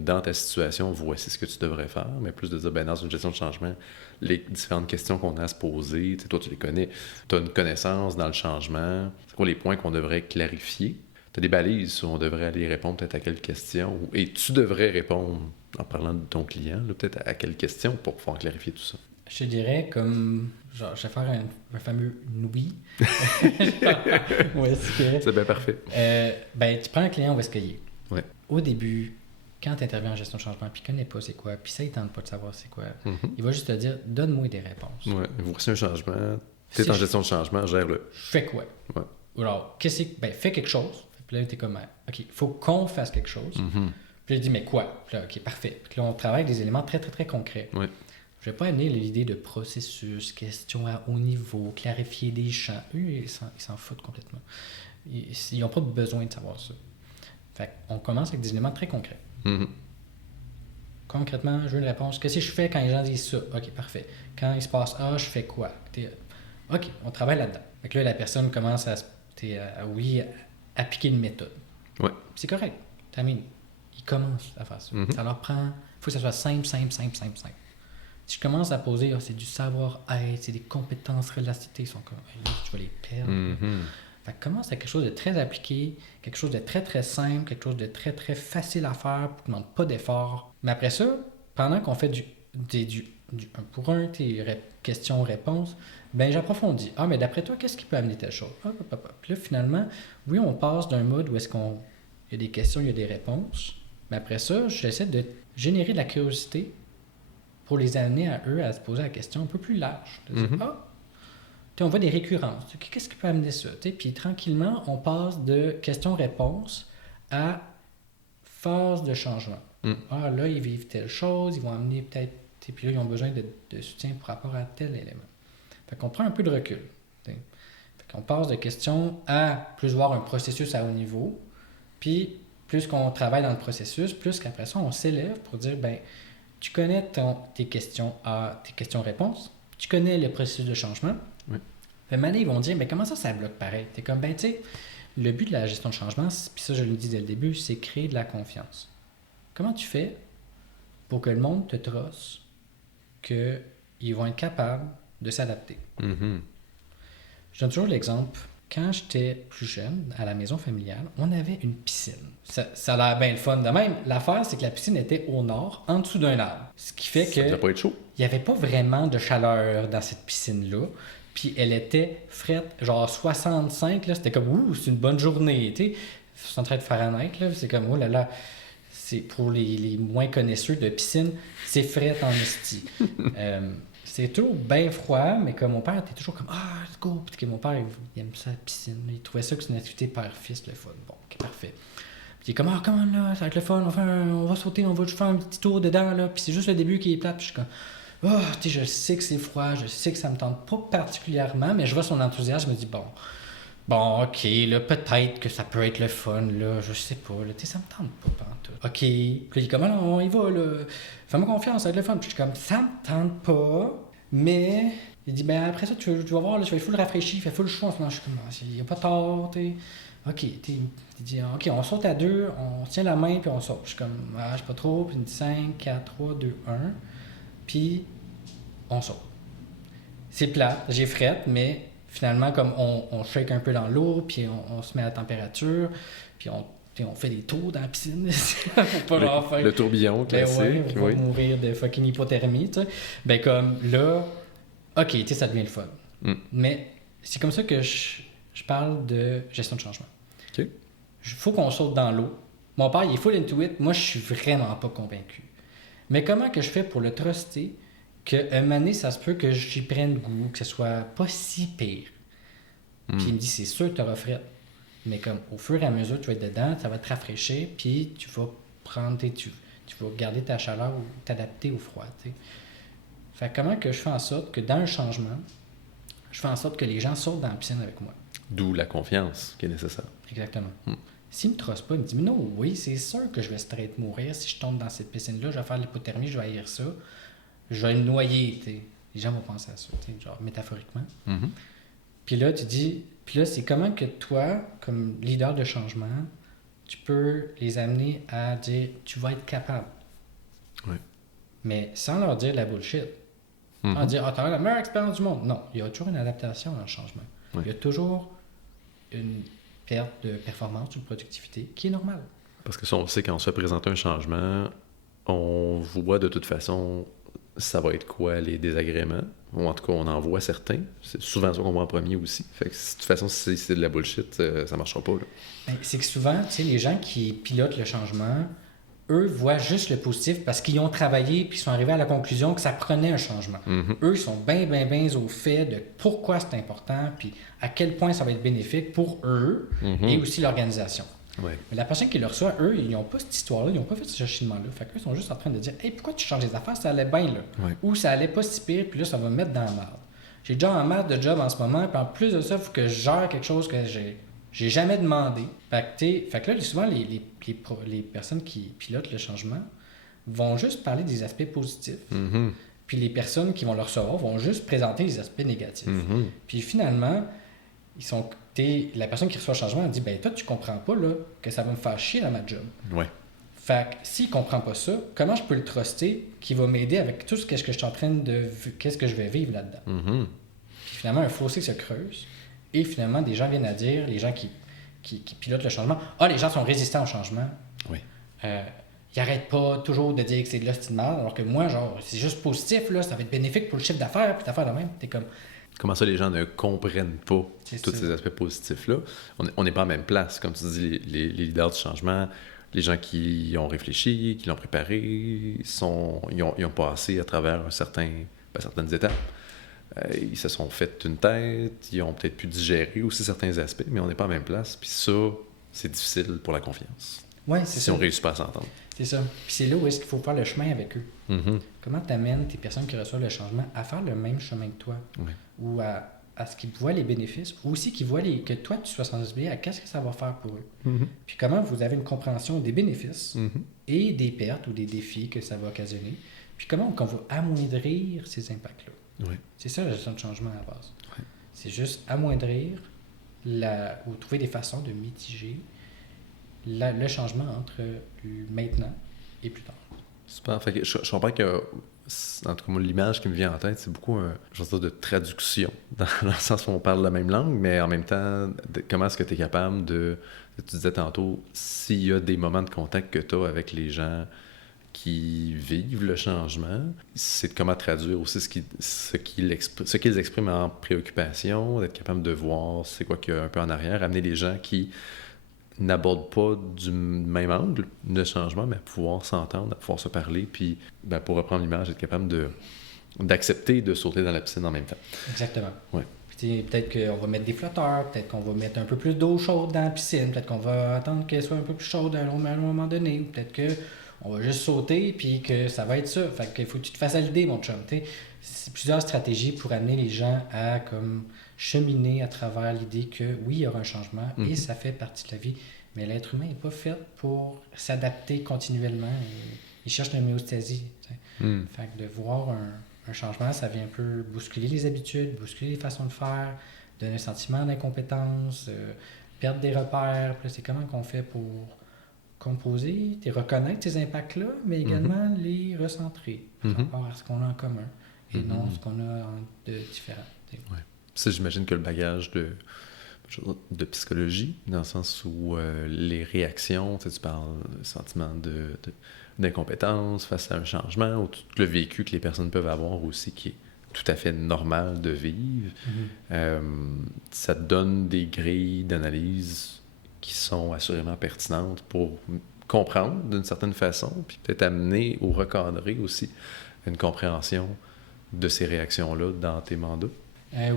dans ta situation, voici ce que tu devrais faire, mais plus de dire, dans une gestion de changement, les différentes questions qu'on a à se poser, toi, tu les connais, tu as une connaissance dans le changement, c'est quoi les points qu'on devrait clarifier? Tu as des balises où on devrait aller répondre peut-être à quelles questions, et tu devrais répondre, en parlant de ton client, peut-être à quelles questions pour pouvoir clarifier tout ça. Je te dirais comme, genre, je vais faire un fameux oui. C'est bien parfait. Tu prends un client où est-ce qu'il est. Ouais. Au début, quand tu interviens en gestion de changement, puis il ne connaît pas c'est quoi, puis ça, il ne tente pas de savoir c'est quoi, il va juste te dire, donne-moi des réponses. Ouais. Voici un changement, tu es en gestion de changement, gère-le. Fais quoi? Ouais. Ou alors, fais quelque chose. Puis là, tu es comme, OK, il faut qu'on fasse quelque chose. Puis là, il dit, mais quoi? Puis là, OK, parfait. Puis là, on travaille avec des éléments très, très, très concrets. Ouais. Je ne vais pas amener l'idée de processus, questions à haut niveau, clarifier des champs. Eux, ils s'en foutent complètement. Ils n'ont pas besoin de savoir ça. Fait qu'on commence avec des éléments très concrets. Concrètement, je veux une réponse. Qu'est-ce que je fais quand les gens disent ça? OK, parfait. Quand il se passe A, je fais quoi? OK, on travaille là-dedans. Fait que là, la personne commence à appliquer une méthode. Ouais. C'est correct. Ils commencent à faire ça. Ça leur prend... Il faut que ça soit simple. Si je commence à poser, c'est du savoir-être, c'est des compétences relatives, ils sont comme, là, je vais les perdre. Fait que commence avec quelque chose de très appliqué, quelque chose de très, très simple, quelque chose de très, très facile à faire, qui ne demande pas d'effort. Mais après ça, pendant qu'on fait du 1 pour 1, tes questions-réponses, j'approfondis. Mais d'après toi, qu'est-ce qui peut amener telle chose? Puis là, finalement, oui, on passe d'un mode où est-ce il y a des questions, il y a des réponses. Mais après ça, j'essaie de générer de la curiosité pour les amener à eux à se poser la question un peu plus large. De dire, on voit des récurrences. Qu'est-ce qui peut amener ça? Puis tranquillement, on passe de questions-réponses à phase de changement. Là, ils vivent telle chose, ils vont amener peut-être... Puis là, ils ont besoin de soutien par rapport à tel élément. Fait qu'on prend un peu de recul. Fait qu'on passe de questions à plus voir un processus à haut niveau. Puis plus qu'on travaille dans le processus, plus qu'après ça, on s'élève pour dire, tu connais tes questions-réponses, tu connais le processus de changement. Maintenant, ils vont dire, comment ça bloque pareil? T'es comme, tu sais, le but de la gestion de changement, puis ça, je le dis dès le début, c'est créer de la confiance. Comment tu fais pour que le monde te trosse, qu'ils vont être capables de s'adapter? Je donne toujours l'exemple. Quand j'étais plus jeune, à la maison familiale, on avait une piscine. Ça a l'air bien le fun de même. L'affaire, c'est que la piscine était au nord, en dessous d'un arbre. Ce qui fait que... Ça devait pas être chaud. Il n'y avait pas vraiment de chaleur dans cette piscine-là. Puis elle était frette, genre 65, là, c'était comme, c'est une bonne journée, tu sais. 63 Fahrenheit, là, c'est comme, oh là là. C'est pour les moins connaisseurs de piscine, c'est frette en esti. C'est toujours bien froid, mais comme mon père était toujours comme let's go. Puis que mon père, il aime ça la piscine. Il trouvait ça que c'est une activité père-fils, le fun. Bon, ok, parfait. Puis il est comme comment là, ça va être le fun, on va sauter, on va juste faire un petit tour dedans, là. Puis c'est juste le début qui est plate. Puis je suis comme tu sais, je sais que c'est froid, je sais que ça me tente pas particulièrement, mais je vois son enthousiasme, je me dis bon, ok, là, peut-être que ça peut être le fun, là, je sais pas, là, tu sais, ça me tente pas pantoute. Ok, puis il est comme, non, on y va, là, fais-moi confiance, ça va être le fun. Puis je suis comme, ça me tente pas, mais il dit, après ça, tu vas voir, là, tu vas être full rafraîchi, il fait full chaud en ce moment. Je suis comme, il n'y a pas tort, tu sais. Ok, il dit, ok, on saute à deux, on tient la main, puis on saute. Je suis comme, je sais pas trop, puis il me dit 5, 4, 3, 2, 1, puis on saute. C'est plat, j'ai frette, mais finalement, comme on shake un peu dans l'eau, puis on se met à la température, puis Puis on fait des tours dans la piscine. Faut pas genre faire... Le tourbillon classique. On va mourir de fucking hypothermie, tu sais. Ben comme là, OK, tu sais, ça devient le fun. Mais c'est comme ça que je parle de gestion de changement. OK. Il faut qu'on saute dans l'eau. Mon père, il est full into it. Moi, je suis vraiment pas convaincu. Mais comment que je fais pour le truster qu'un moment donné, ça se peut que j'y prenne goût, que ce soit pas si pire. Puis il me dit, c'est sûr que tu auras fret. Mais comme au fur et à mesure, tu vas être dedans, ça va te rafraîchir, puis tu vas prendre tu vas garder ta chaleur ou t'adapter au froid. T'sais. Fait que comment que je fais en sorte que dans le changement, je fais en sorte que les gens sautent dans la piscine avec moi. D'où la confiance qui est nécessaire. Exactement. S'il me trosse pas, il me dit, mais non, oui, c'est sûr que je vais straight mourir. Si je tombe dans cette piscine-là, je vais faire l'hypothermie, je vais haïr ça. Je vais me noyer. T'sais. Les gens vont penser à ça, genre métaphoriquement. Puis là, tu dis, puis là, c'est comment que toi, comme leader de changement, tu peux les amener à dire, tu vas être capable. Oui. Mais sans leur dire de la bullshit. Sans dire, ah, t'as la meilleure expérience du monde. Non, il y a toujours une adaptation dans le changement. Il y a toujours une perte de performance ou de productivité qui est normale. Parce que ça, on sait quand on se fait présenter un changement, on voit de toute façon ça va être quoi les désagréments, ou en tout cas on en voit certains. C'est souvent ça qu'on voit en premier aussi. Fait que de toute façon, si c'est de la bullshit, ça marchera pas. Là. Ben, c'est que souvent, tu sais, les gens qui pilotent le changement, eux voient juste le positif parce qu'ils ont travaillé puis ils sont arrivés à la conclusion que ça prenait un changement. Eux, ils sont bien au fait de pourquoi c'est important puis à quel point ça va être bénéfique pour eux et aussi l'organisation. Ouais. Mais la personne qui le reçoit, eux, ils n'ont pas cette histoire-là, ils n'ont pas fait ce cheminement-là. Fait qu'eux, ils sont juste en train de dire « Hey, pourquoi tu changes les affaires? Ça allait bien, là. Ouais. » Ou ça allait pas si pire, puis là, ça va me mettre dans la merde. J'ai déjà en merde de job en ce moment, puis en plus de ça, il faut que je gère quelque chose que j'ai jamais demandé. Fait que là, souvent, les personnes qui pilotent le changement vont juste parler des aspects positifs. Puis les personnes qui vont le recevoir vont juste présenter les aspects négatifs. Puis finalement, la personne qui reçoit le changement, elle dit, ben toi, tu comprends pas là, que ça va me faire chier dans ma job. Ouais. Fait que s'il comprend pas ça, comment je peux le truster qui va m'aider avec tout ce que je suis en train qu'est-ce que je vais vivre là-dedans. Puis finalement, un fossé se creuse et finalement, des gens viennent à dire, les gens qui pilotent le changement, les gens sont résistants au changement. Oui. Ils n'arrêtent pas toujours de dire que c'est de l'hostie de mal, alors que moi, genre, c'est juste positif, là, ça va être bénéfique pour le chiffre d'affaires, puis d'affaires de même. T'es comme... Comment ça, les gens ne comprennent pas tous ces aspects positifs-là? On n'est pas en même place. Comme tu dis, les leaders du changement, les gens qui ont réfléchi, qui l'ont préparé, ils ont passé à travers certaines étapes. Ils se sont fait une tête, ils ont peut-être pu digérer aussi certains aspects, mais on n'est pas en même place. Puis ça, c'est difficile pour la confiance. Ouais, c'est si ça. on ne réussit pas à s'entendre. C'est ça. Puis c'est là où est-ce qu'il faut faire le chemin avec eux. Comment tu amènes tes personnes qui reçoivent le changement à faire le même chemin que toi? Ou à ce qu'ils voient les bénéfices, ou aussi qu'ils voient que toi, tu sois sensibilisé à qu'est-ce que ça va faire pour eux. Puis comment vous avez une compréhension des bénéfices et des pertes ou des défis que ça va occasionner. Puis comment on va amoindrir ces impacts-là. C'est ça la gestion de changement à la base. C'est juste amoindrir ou trouver des façons de mitiger le changement entre maintenant et plus tard. Super. Fait que je comprends que, en tout cas, moi, l'image qui me vient en tête, c'est beaucoup un genre de traduction, dans le sens où on parle la même langue, mais en même temps, comment est-ce que tu es capable tu disais tantôt, s'il y a des moments de contact que tu as avec les gens qui vivent le changement, c'est de comment traduire aussi ce qu'ils expriment en préoccupation, d'être capable de voir c'est quoi qu'il y a un peu en arrière, amener les gens qui n'abordent pas du même angle de changement, mais à pouvoir s'entendre, à pouvoir se parler, puis pour reprendre l'image, être capable d'accepter de sauter dans la piscine en même temps. Exactement. Ouais. Puis peut-être qu'on va mettre des flotteurs, peut-être qu'on va mettre un peu plus d'eau chaude dans la piscine, peut-être qu'on va attendre qu'elle soit un peu plus chaude à un moment donné, ou peut-être qu'on va juste sauter, puis que ça va être ça. Fait qu'il faut que tu te fasses à l'idée, mon chum. C'est plusieurs stratégies pour amener les gens à comme cheminer à travers l'idée que oui, il y aura un changement et ça fait partie de la vie. Mais l'être humain n'est pas fait pour s'adapter continuellement. Il cherche l'homéostasie. Fait que de voir un changement, ça vient un peu bousculer les habitudes, bousculer les façons de faire, donner un sentiment d'incompétence, perdre des repères. Puis là, c'est comment qu'on fait pour composer, reconnaître ces impacts-là, mais également les recentrer par rapport à ce qu'on a en commun et non ce qu'on a de différent. Ouais. Ça, j'imagine que le bagage de psychologie, dans le sens où les réactions, tu parles sentiment d'incompétence face à un changement, ou tout le vécu que les personnes peuvent avoir aussi, qui est tout à fait normal de vivre. Ça te donne des grilles d'analyse qui sont assurément pertinentes pour comprendre d'une certaine façon, puis peut-être amener ou recadrer aussi une compréhension de ces réactions-là dans tes mandats.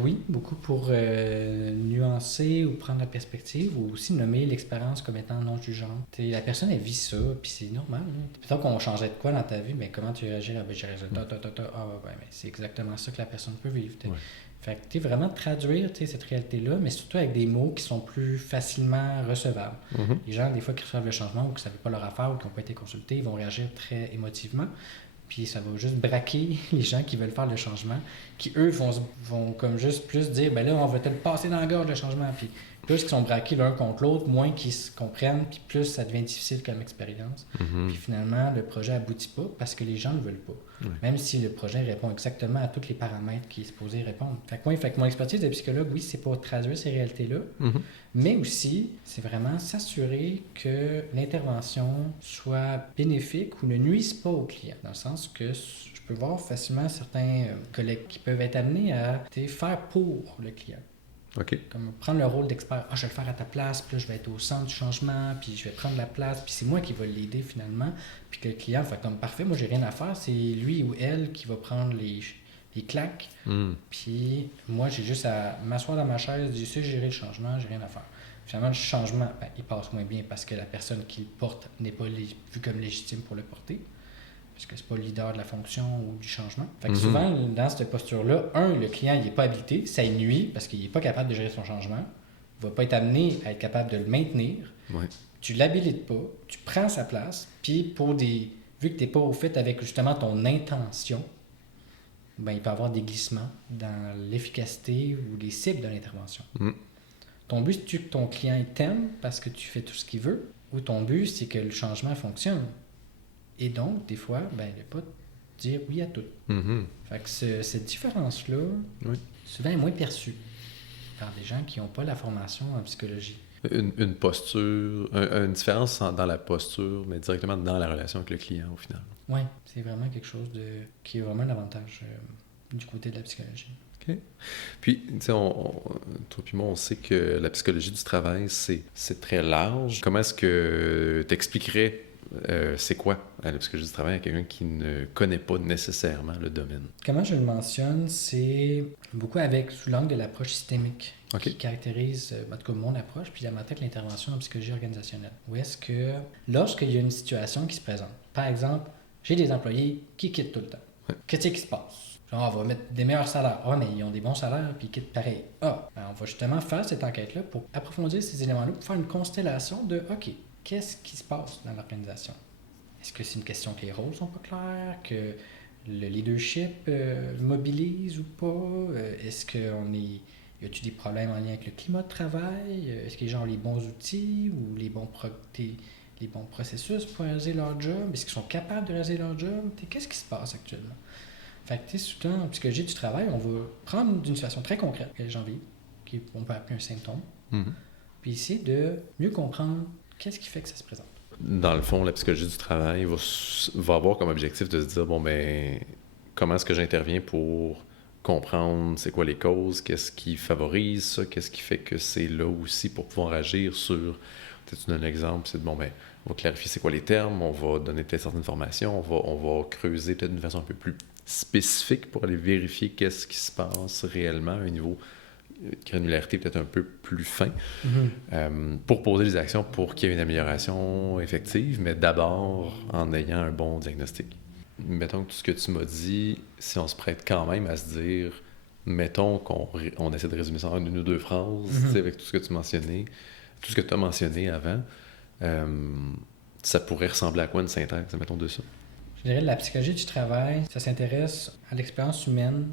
Oui, beaucoup pour nuancer ou prendre la perspective, ou aussi nommer l'expérience comme étant non jugeante. La personne, elle vit ça, puis c'est normal. Plutôt qu'on changeait de quoi dans ta vie, mais comment tu réagis? Ah, ben, j'ai résultat, mais c'est exactement ça que la personne peut vivre. Ouais. Fait que vraiment traduire cette réalité-là, mais surtout avec des mots qui sont plus facilement recevables. Les gens, des fois, qui reçoivent le changement ou qui ne savaient pas leur affaire ou qui n'ont pas été consultés, ils vont réagir très émotivement. Puis ça va juste braquer les gens qui veulent faire le changement, qui eux vont comme juste plus dire, ben là, on va te le passer dans la gorge le changement. Puis plus qu'ils sont braqués l'un contre l'autre, moins qu'ils se comprennent, puis plus ça devient difficile comme expérience. Puis finalement, le projet aboutit pas parce que les gens ne veulent pas. Même si le projet répond exactement à tous les paramètres qu'il est supposé répondre. Fait que mon expertise de psychologue, oui, c'est pour traduire ces réalités-là, mais aussi, c'est vraiment s'assurer que l'intervention soit bénéfique ou ne nuise pas au client. Dans le sens que je peux voir facilement certains collègues qui peuvent être amenés à faire pour le client. Comme prendre le rôle d'expert. Je vais le faire à ta place, puis là, je vais être au centre du changement, puis je vais prendre la place, puis c'est moi qui vais l'aider finalement. Puis que le client fait comme parfait, moi j'ai rien à faire, c'est lui ou elle qui va prendre les claques. Puis moi j'ai juste à m'asseoir dans ma chaise, dire ça, gérer le changement, j'ai rien à faire. Finalement, le changement, il passe moins bien parce que la personne qui le porte n'est pas vue comme légitime pour le porter. Parce que c'est pas le leader de la fonction ou du changement. Fait que souvent, dans cette posture-là, le client il n'est pas habilité, ça lui nuit parce qu'il n'est pas capable de gérer son changement. Il ne va pas être amené à être capable de le maintenir. Tu ne l'habilites pas, tu prends sa place, puis vu que tu n'es pas au fait avec justement ton intention, il peut y avoir des glissements dans l'efficacité ou les cibles de l'intervention. Ton but, c'est que ton client t'aime parce que tu fais tout ce qu'il veut, ou ton but, c'est que le changement fonctionne. Et donc, des fois, ne pas dire oui à tout. Fait que cette différence-là, souvent, est moins perçue par des gens qui n'ont pas la formation en psychologie. Une posture, une différence dans la posture, mais directement dans la relation avec le client, au final. Oui, c'est vraiment quelque chose qui est vraiment un avantage du côté de la psychologie. OK. Puis, tu sais, toi puis moi, on sait que la psychologie du travail, c'est très large. Comment est-ce que tu expliquerais c'est quoi la psychologie du travail à quelqu'un qui ne connaît pas nécessairement le domaine? Comment je le mentionne, c'est beaucoup sous l'angle de l'approche systémique qui caractérise, en tout cas, mon approche, puis la méthode de l'intervention en psychologie organisationnelle. Où est-ce que, lorsqu'il y a une situation qui se présente, par exemple, j'ai des employés qui quittent tout le temps. Qu'est-ce qui se passe? On va mettre des meilleurs salaires. Mais ils ont des bons salaires, puis ils quittent pareil. On va justement faire cette enquête-là pour approfondir ces éléments-là, pour faire une constellation de, OK, qu'est-ce qui se passe dans l'organisation? Est-ce que c'est une question que les rôles sont pas clairs, que le leadership mobilise ou pas? Est-ce qu'on est... Y a-t-il des problèmes en lien avec le climat de travail? Est-ce que les gens ont les bons outils ou les bons processus pour réaliser leur job? Est-ce qu'ils sont capables de réaliser leur job? Qu'est-ce qui se passe actuellement? Fait que souvent, en psychologie du travail, on va prendre une situation très concrète que les gens vivent, qu'on peut appeler un symptôme, puis essayer de mieux comprendre qu'est-ce qui fait que ça se présente. Dans le fond, la psychologie du travail va avoir comme objectif de se dire, comment est-ce que j'interviens pour comprendre c'est quoi les causes, qu'est-ce qui favorise ça, qu'est-ce qui fait que c'est là aussi pour pouvoir agir sur... Peut-être tu donnes un exemple, c'est on va clarifier c'est quoi les termes, on va donner peut-être certaines formations, on va creuser peut-être d'une façon un peu plus spécifique pour aller vérifier qu'est-ce qui se passe réellement à un niveau de granularité peut-être un peu plus fin, pour poser des actions pour qu'il y ait une amélioration effective, mais d'abord en ayant un bon diagnostic. Mettons que tout ce que tu m'as dit, si on se prête quand même à se dire, mettons qu'on essaie de résumer ça en une ou deux phrases, avec tout ce que tu mentionnais, tout ce que tu as mentionné avant, ça pourrait ressembler à quoi une synthèse, mettons, de ça? Je dirais que la psychologie du travail, ça s'intéresse à l'expérience humaine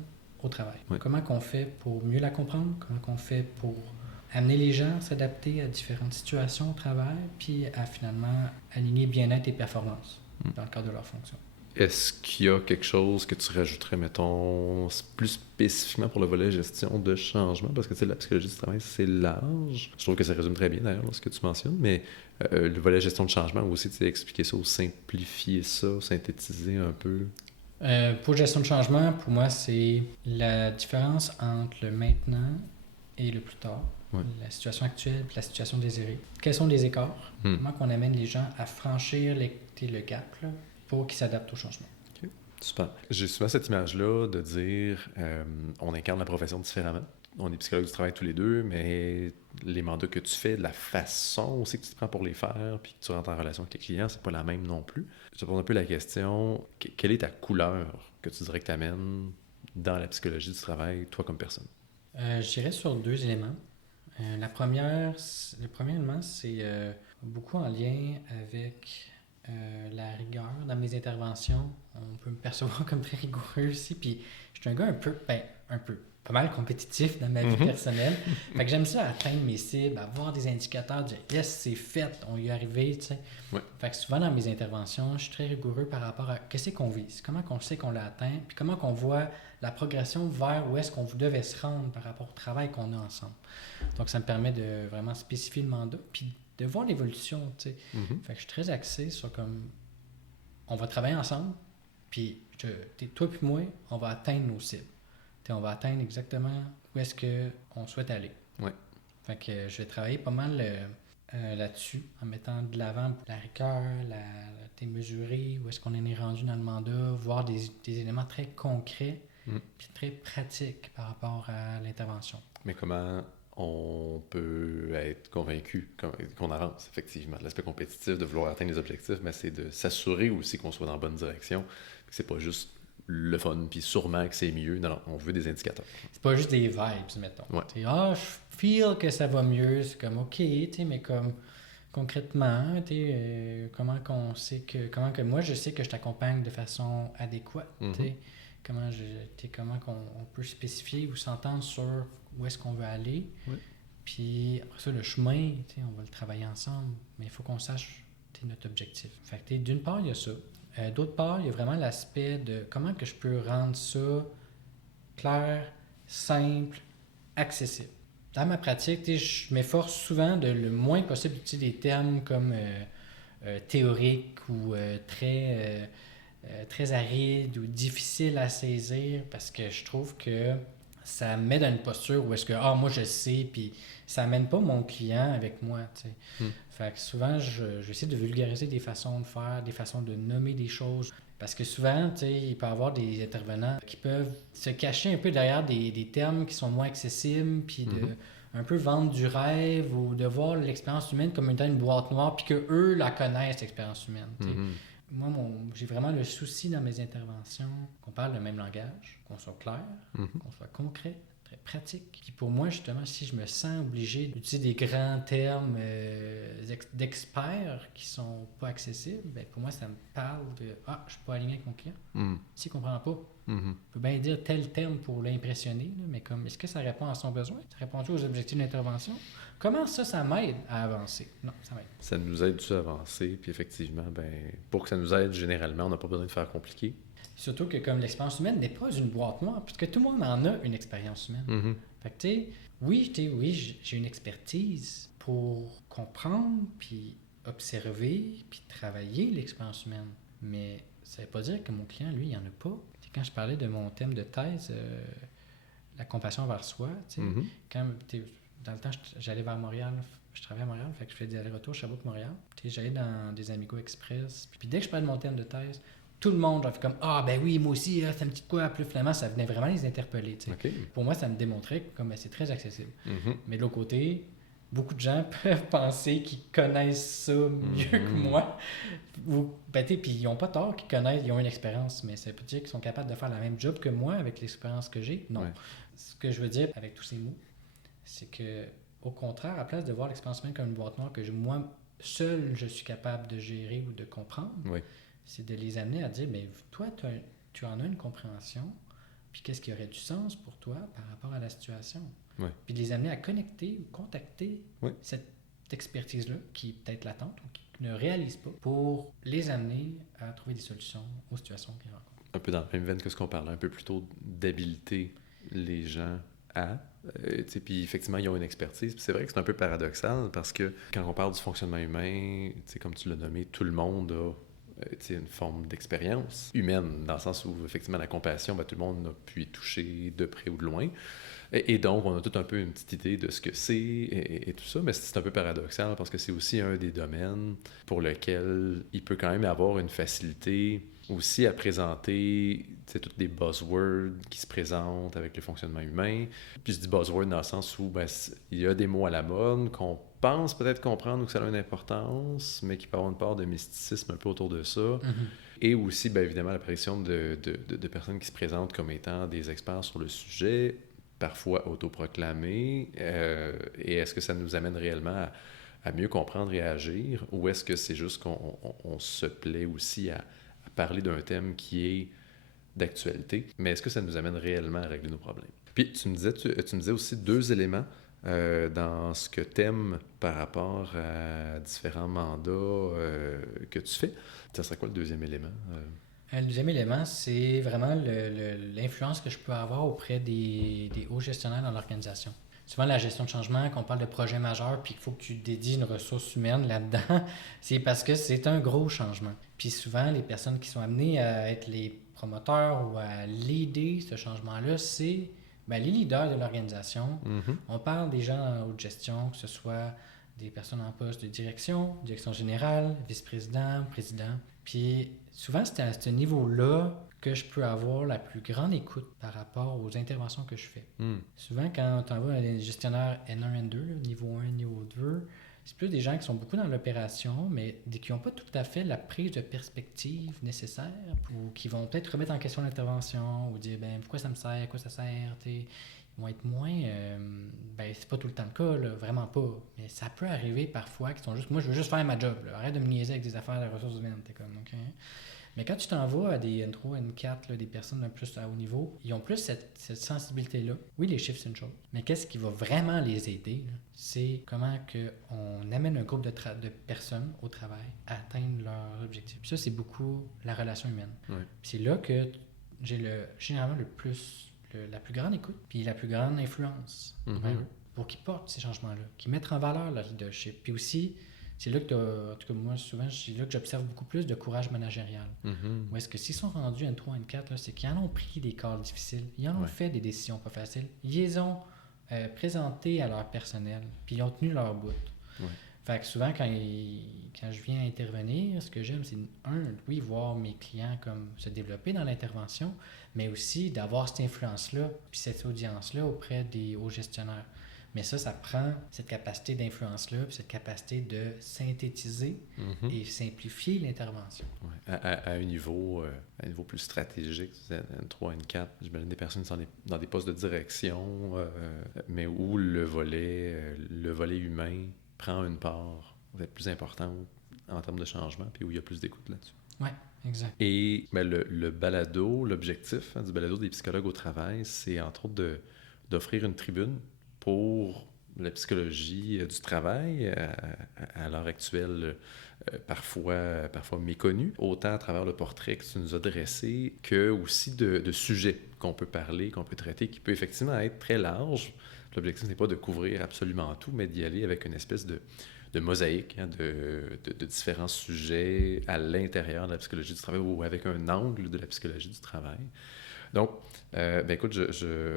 au travail. Comment qu'on fait pour mieux la comprendre? Comment qu'on fait pour amener les gens à s'adapter à différentes situations au travail, puis à finalement aligner bien-être et performance dans le cadre de leur fonction. Est-ce qu'il y a quelque chose que tu rajouterais, mettons, plus spécifiquement pour le volet gestion de changement? Parce que tu sais, la psychologie du travail, c'est large. Je trouve que ça résume très bien d'ailleurs ce que tu mentionnes, mais le volet gestion de changement aussi, tu sais, expliquer ça ou simplifier ça, synthétiser un peu. Pour gestion de changement, pour moi, c'est la différence entre le maintenant et le plus tard. Ouais. La situation actuelle et la situation désirée. Quels sont les écarts? Comment on amène les gens à franchir le gap là, pour qu'ils s'adaptent au changement? Okay. Super. J'ai souvent cette image-là de dire on incarne la profession différemment. On est psychologue du travail tous les deux, mais les mandats que tu fais, la façon aussi que tu te prends pour les faire, puis que tu rentres en relation avec les clients, c'est pas la même non plus. Je te pose un peu la question, quelle est ta couleur que tu dirais que tu amènes dans la psychologie du travail, toi comme personne? Je dirais sur 2 éléments. Le premier élément, c'est beaucoup en lien avec la rigueur dans mes interventions. On peut me percevoir comme très rigoureux aussi. Puis je suis un gars pas mal compétitif dans ma vie personnelle. Fait que j'aime ça atteindre mes cibles, avoir des indicateurs, dire yes, c'est fait, on y est arrivé, tu sais. Ouais. Fait que souvent dans mes interventions, je suis très rigoureux par rapport à qu'est-ce qu'on vise, comment qu'on sait qu'on l'a atteint, puis comment qu'on voit la progression vers où est-ce qu'on devait se rendre par rapport au travail qu'on a ensemble. Donc ça me permet de vraiment spécifier le mandat, puis de voir l'évolution, tu sais. Fait que je suis très axé sur comme on va travailler ensemble, puis toi puis moi, on va atteindre nos cibles. On va atteindre exactement où est-ce qu'on souhaite aller. Ouais. Fait que je vais travailler pas mal là-dessus, en mettant de l'avant la rigueur, mesurer où est-ce qu'on en est rendu dans le mandat, voir des éléments très concrets puis très pratiques par rapport à l'intervention. Mais comment on peut être convaincu qu'on avance, effectivement. L'aspect compétitif de vouloir atteindre les objectifs, mais c'est de s'assurer aussi qu'on soit dans la bonne direction. C'est pas juste le fun, puis sûrement que c'est mieux. Non, on veut des indicateurs. C'est pas juste des vibes, mettons. Ouais. Je feel que ça va mieux. C'est comme, OK, mais comme concrètement, comment que moi, je sais que je t'accompagne de façon adéquate. Comment qu'on peut spécifier ou s'entendre sur où est-ce qu'on veut aller. Ouais. Puis après ça, le chemin, on va le travailler ensemble, mais il faut qu'on sache notre objectif. Fait que d'une part, il y a ça. D'autre part, il y a vraiment l'aspect de comment que je peux rendre ça clair, simple, accessible. Dans ma pratique, je m'efforce souvent de le moins possible d'utiliser des termes comme théoriques ou très arides ou difficiles à saisir parce que je trouve que ça me met dans une posture où est-ce que moi je sais, puis ça n'amène pas mon client avec moi. Fait que souvent, j'essaie de vulgariser des façons de faire, des façons de nommer des choses. Parce que souvent, il peut y avoir des intervenants qui peuvent se cacher un peu derrière des termes qui sont moins accessibles, puis de un peu vendre du rêve ou de voir l'expérience humaine comme étant une boîte noire, puis qu'eux la connaissent, l'expérience humaine. Moi, j'ai vraiment le souci dans mes interventions qu'on parle le même langage, qu'on soit clair, qu'on soit concret, très pratique. Puis pour moi, justement, si je me sens obligé d'utiliser des grands termes d'experts qui sont pas accessibles, ben pour moi, ça me parle de « je suis pas aligné avec mon client. S'il comprend pas, on peut bien dire tel terme pour l'impressionner, là, mais comme est-ce que ça répond à son besoin? Ça répond-tu aux objectifs d'intervention? Comment ça m'aide à avancer? Non, ça m'aide. Ça nous aide-tu à avancer? Puis effectivement, pour que ça nous aide, généralement, on n'a pas besoin de faire compliqué. Surtout que comme l'expérience humaine n'est pas une boîte noire, puisque tout le monde en a une expérience humaine. Fait que oui, j'ai une expertise pour comprendre, puis observer, puis travailler l'expérience humaine. Mais ça ne veut pas dire que mon client, lui, il n'y en a pas. Quand je parlais de mon thème de thèse, la compassion envers soi, quand dans le temps, j'allais vers Montréal, je travaillais à Montréal, fait que je faisais des allers-retours Sherbrooke-Montréal. J'allais dans des Amigo Express. Puis dès que je parlais de mon thème de thèse, tout le monde a fait comme ben oui, moi aussi, ça me dit quoi? Puis finalement, ça venait vraiment les interpeller. Okay. Pour moi, ça me démontrait que c'est très accessible. Mais de l'autre côté, beaucoup de gens peuvent penser qu'ils connaissent ça mieux que moi. Puis ils n'ont pas tort qu'ils connaissent, ils ont une expérience, mais ça veut dire qu'ils sont capables de faire la même job que moi avec l'expérience que j'ai. Non. Ouais. Ce que je veux dire avec tous ces mots, c'est que au contraire, à place de voir l'expérience humaine comme une boîte noire que moi seul je suis capable de gérer ou de comprendre, c'est de les amener à dire, mais toi, tu en as une compréhension, puis qu'est-ce qui aurait du sens pour toi par rapport à la situation? Puis de les amener à connecter ou contacter cette expertise-là, qui est peut-être latente, ou qui ne réalisent pas pour les amener à trouver des solutions aux situations qu'ils rencontrent. Un peu dans la même veine que ce qu'on parlait un peu plus tôt d'habiliter les gens à. Puis effectivement, ils ont une expertise. Puis c'est vrai que c'est un peu paradoxal parce que quand on parle du fonctionnement humain, comme tu l'as nommé, tout le monde a une forme d'expérience humaine, dans le sens où effectivement la compassion, tout le monde a pu y toucher de près ou de loin. Et donc, on a tout un peu une petite idée de ce que c'est et tout ça, mais c'est un peu paradoxal parce que c'est aussi un des domaines pour lequel il peut quand même avoir une facilité aussi à présenter toutes les buzzwords qui se présentent avec le fonctionnement humain. Puis je dis buzzword dans le sens où il y a des mots à la mode qu'on pense peut-être comprendre ou que ça a une importance, mais qui peut avoir une part de mysticisme un peu autour de ça. Mm-hmm. Et aussi, évidemment, l'apparition de personnes qui se présentent comme étant des experts sur le sujet, parfois autoproclamés. Et est-ce que ça nous amène réellement à mieux comprendre et à agir, ou est-ce que c'est juste qu'on se plaît aussi à parler d'un thème qui est d'actualité, mais est-ce que ça nous amène réellement à régler nos problèmes? Puis tu me disais aussi 2 éléments dans ce que tu aimes par rapport à différents mandats que tu fais. Ça serait quoi le 2e élément? Le 2e élément, c'est vraiment l'influence que je peux avoir auprès des hauts gestionnaires dans l'organisation. Souvent, la gestion de changement, qu'on parle de projet majeur, puis qu'il faut que tu dédies une ressource humaine là-dedans, c'est parce que c'est un gros changement. Puis souvent, les personnes qui sont amenées à être les promoteurs ou à l'aider ce changement-là, c'est les leaders de l'organisation. Mm-hmm. On parle des gens en haute gestion, que ce soit des personnes en poste de direction générale, vice-président, président. Puis souvent, c'est à ce niveau-là que je peux avoir la plus grande écoute par rapport aux interventions que je fais. Souvent, quand on envoie un gestionnaire N1, N2, là, niveau 1, niveau 2, c'est plus des gens qui sont beaucoup dans l'opération, mais qui n'ont pas tout à fait la prise de perspective nécessaire, ou qui vont peut-être remettre en question l'intervention, ou dire pourquoi ça me sert, à quoi ça sert, ils vont être moins... c'est pas tout le temps le cas, là, vraiment pas. Mais ça peut arriver parfois qu'ils sont juste... Moi, je veux juste faire ma job, là. Arrête de me niaiser avec des affaires de ressources humaines. T'es comme, OK. Mais quand tu t'envoies à des N3, N4, là, des personnes un plus à haut niveau, ils ont plus cette sensibilité-là. Oui, les chiffres, c'est une chose. Mais qu'est-ce qui va vraiment les aider, là, c'est comment on amène un groupe de personnes au travail à atteindre leur objectif. Puis ça, c'est beaucoup la relation humaine. Ouais. Puis c'est là que j'ai généralement la plus grande écoute, puis la plus grande influence pour qu'ils portent ces changements-là, qu'ils mettent en valeur leur leadership. Puis aussi, c'est là que, en tout cas moi, souvent, c'est là que j'observe beaucoup plus de courage managérial. Mm-hmm. Ou est-ce que s'ils sont rendus N3, N4, là, c'est qu'ils en ont pris des calls difficiles, ils en ont fait des décisions pas faciles, ils les ont présentées à leur personnel, puis ils ont tenu leur bout. Ouais. Fait que souvent, quand je viens intervenir, ce que j'aime, c'est, oui, voir mes clients comme se développer dans l'intervention, mais aussi d'avoir cette influence-là, puis cette audience-là auprès des hauts gestionnaires. Mais ça prend cette capacité d'influence-là, puis cette capacité de synthétiser et simplifier l'intervention. Ouais. À un niveau plus stratégique, N3, N4, j'imagine des personnes qui sont dans des postes de direction, mais où le volet humain prend une part peut-être plus importante en termes de changement, puis où il y a plus d'écoute là-dessus. Oui, exact. Et le balado, l'objectif du balado des psychologues au travail, c'est entre autres d'offrir une tribune pour la psychologie du travail, à l'heure actuelle, parfois méconnue, autant à travers le portrait que tu nous as dressé, que aussi de sujets qu'on peut parler, qu'on peut traiter, qui peut effectivement être très large. L'objectif n'est pas de couvrir absolument tout, mais d'y aller avec une espèce de mosaïque de différents sujets à l'intérieur de la psychologie du travail ou avec un angle de la psychologie du travail. Donc, écoute,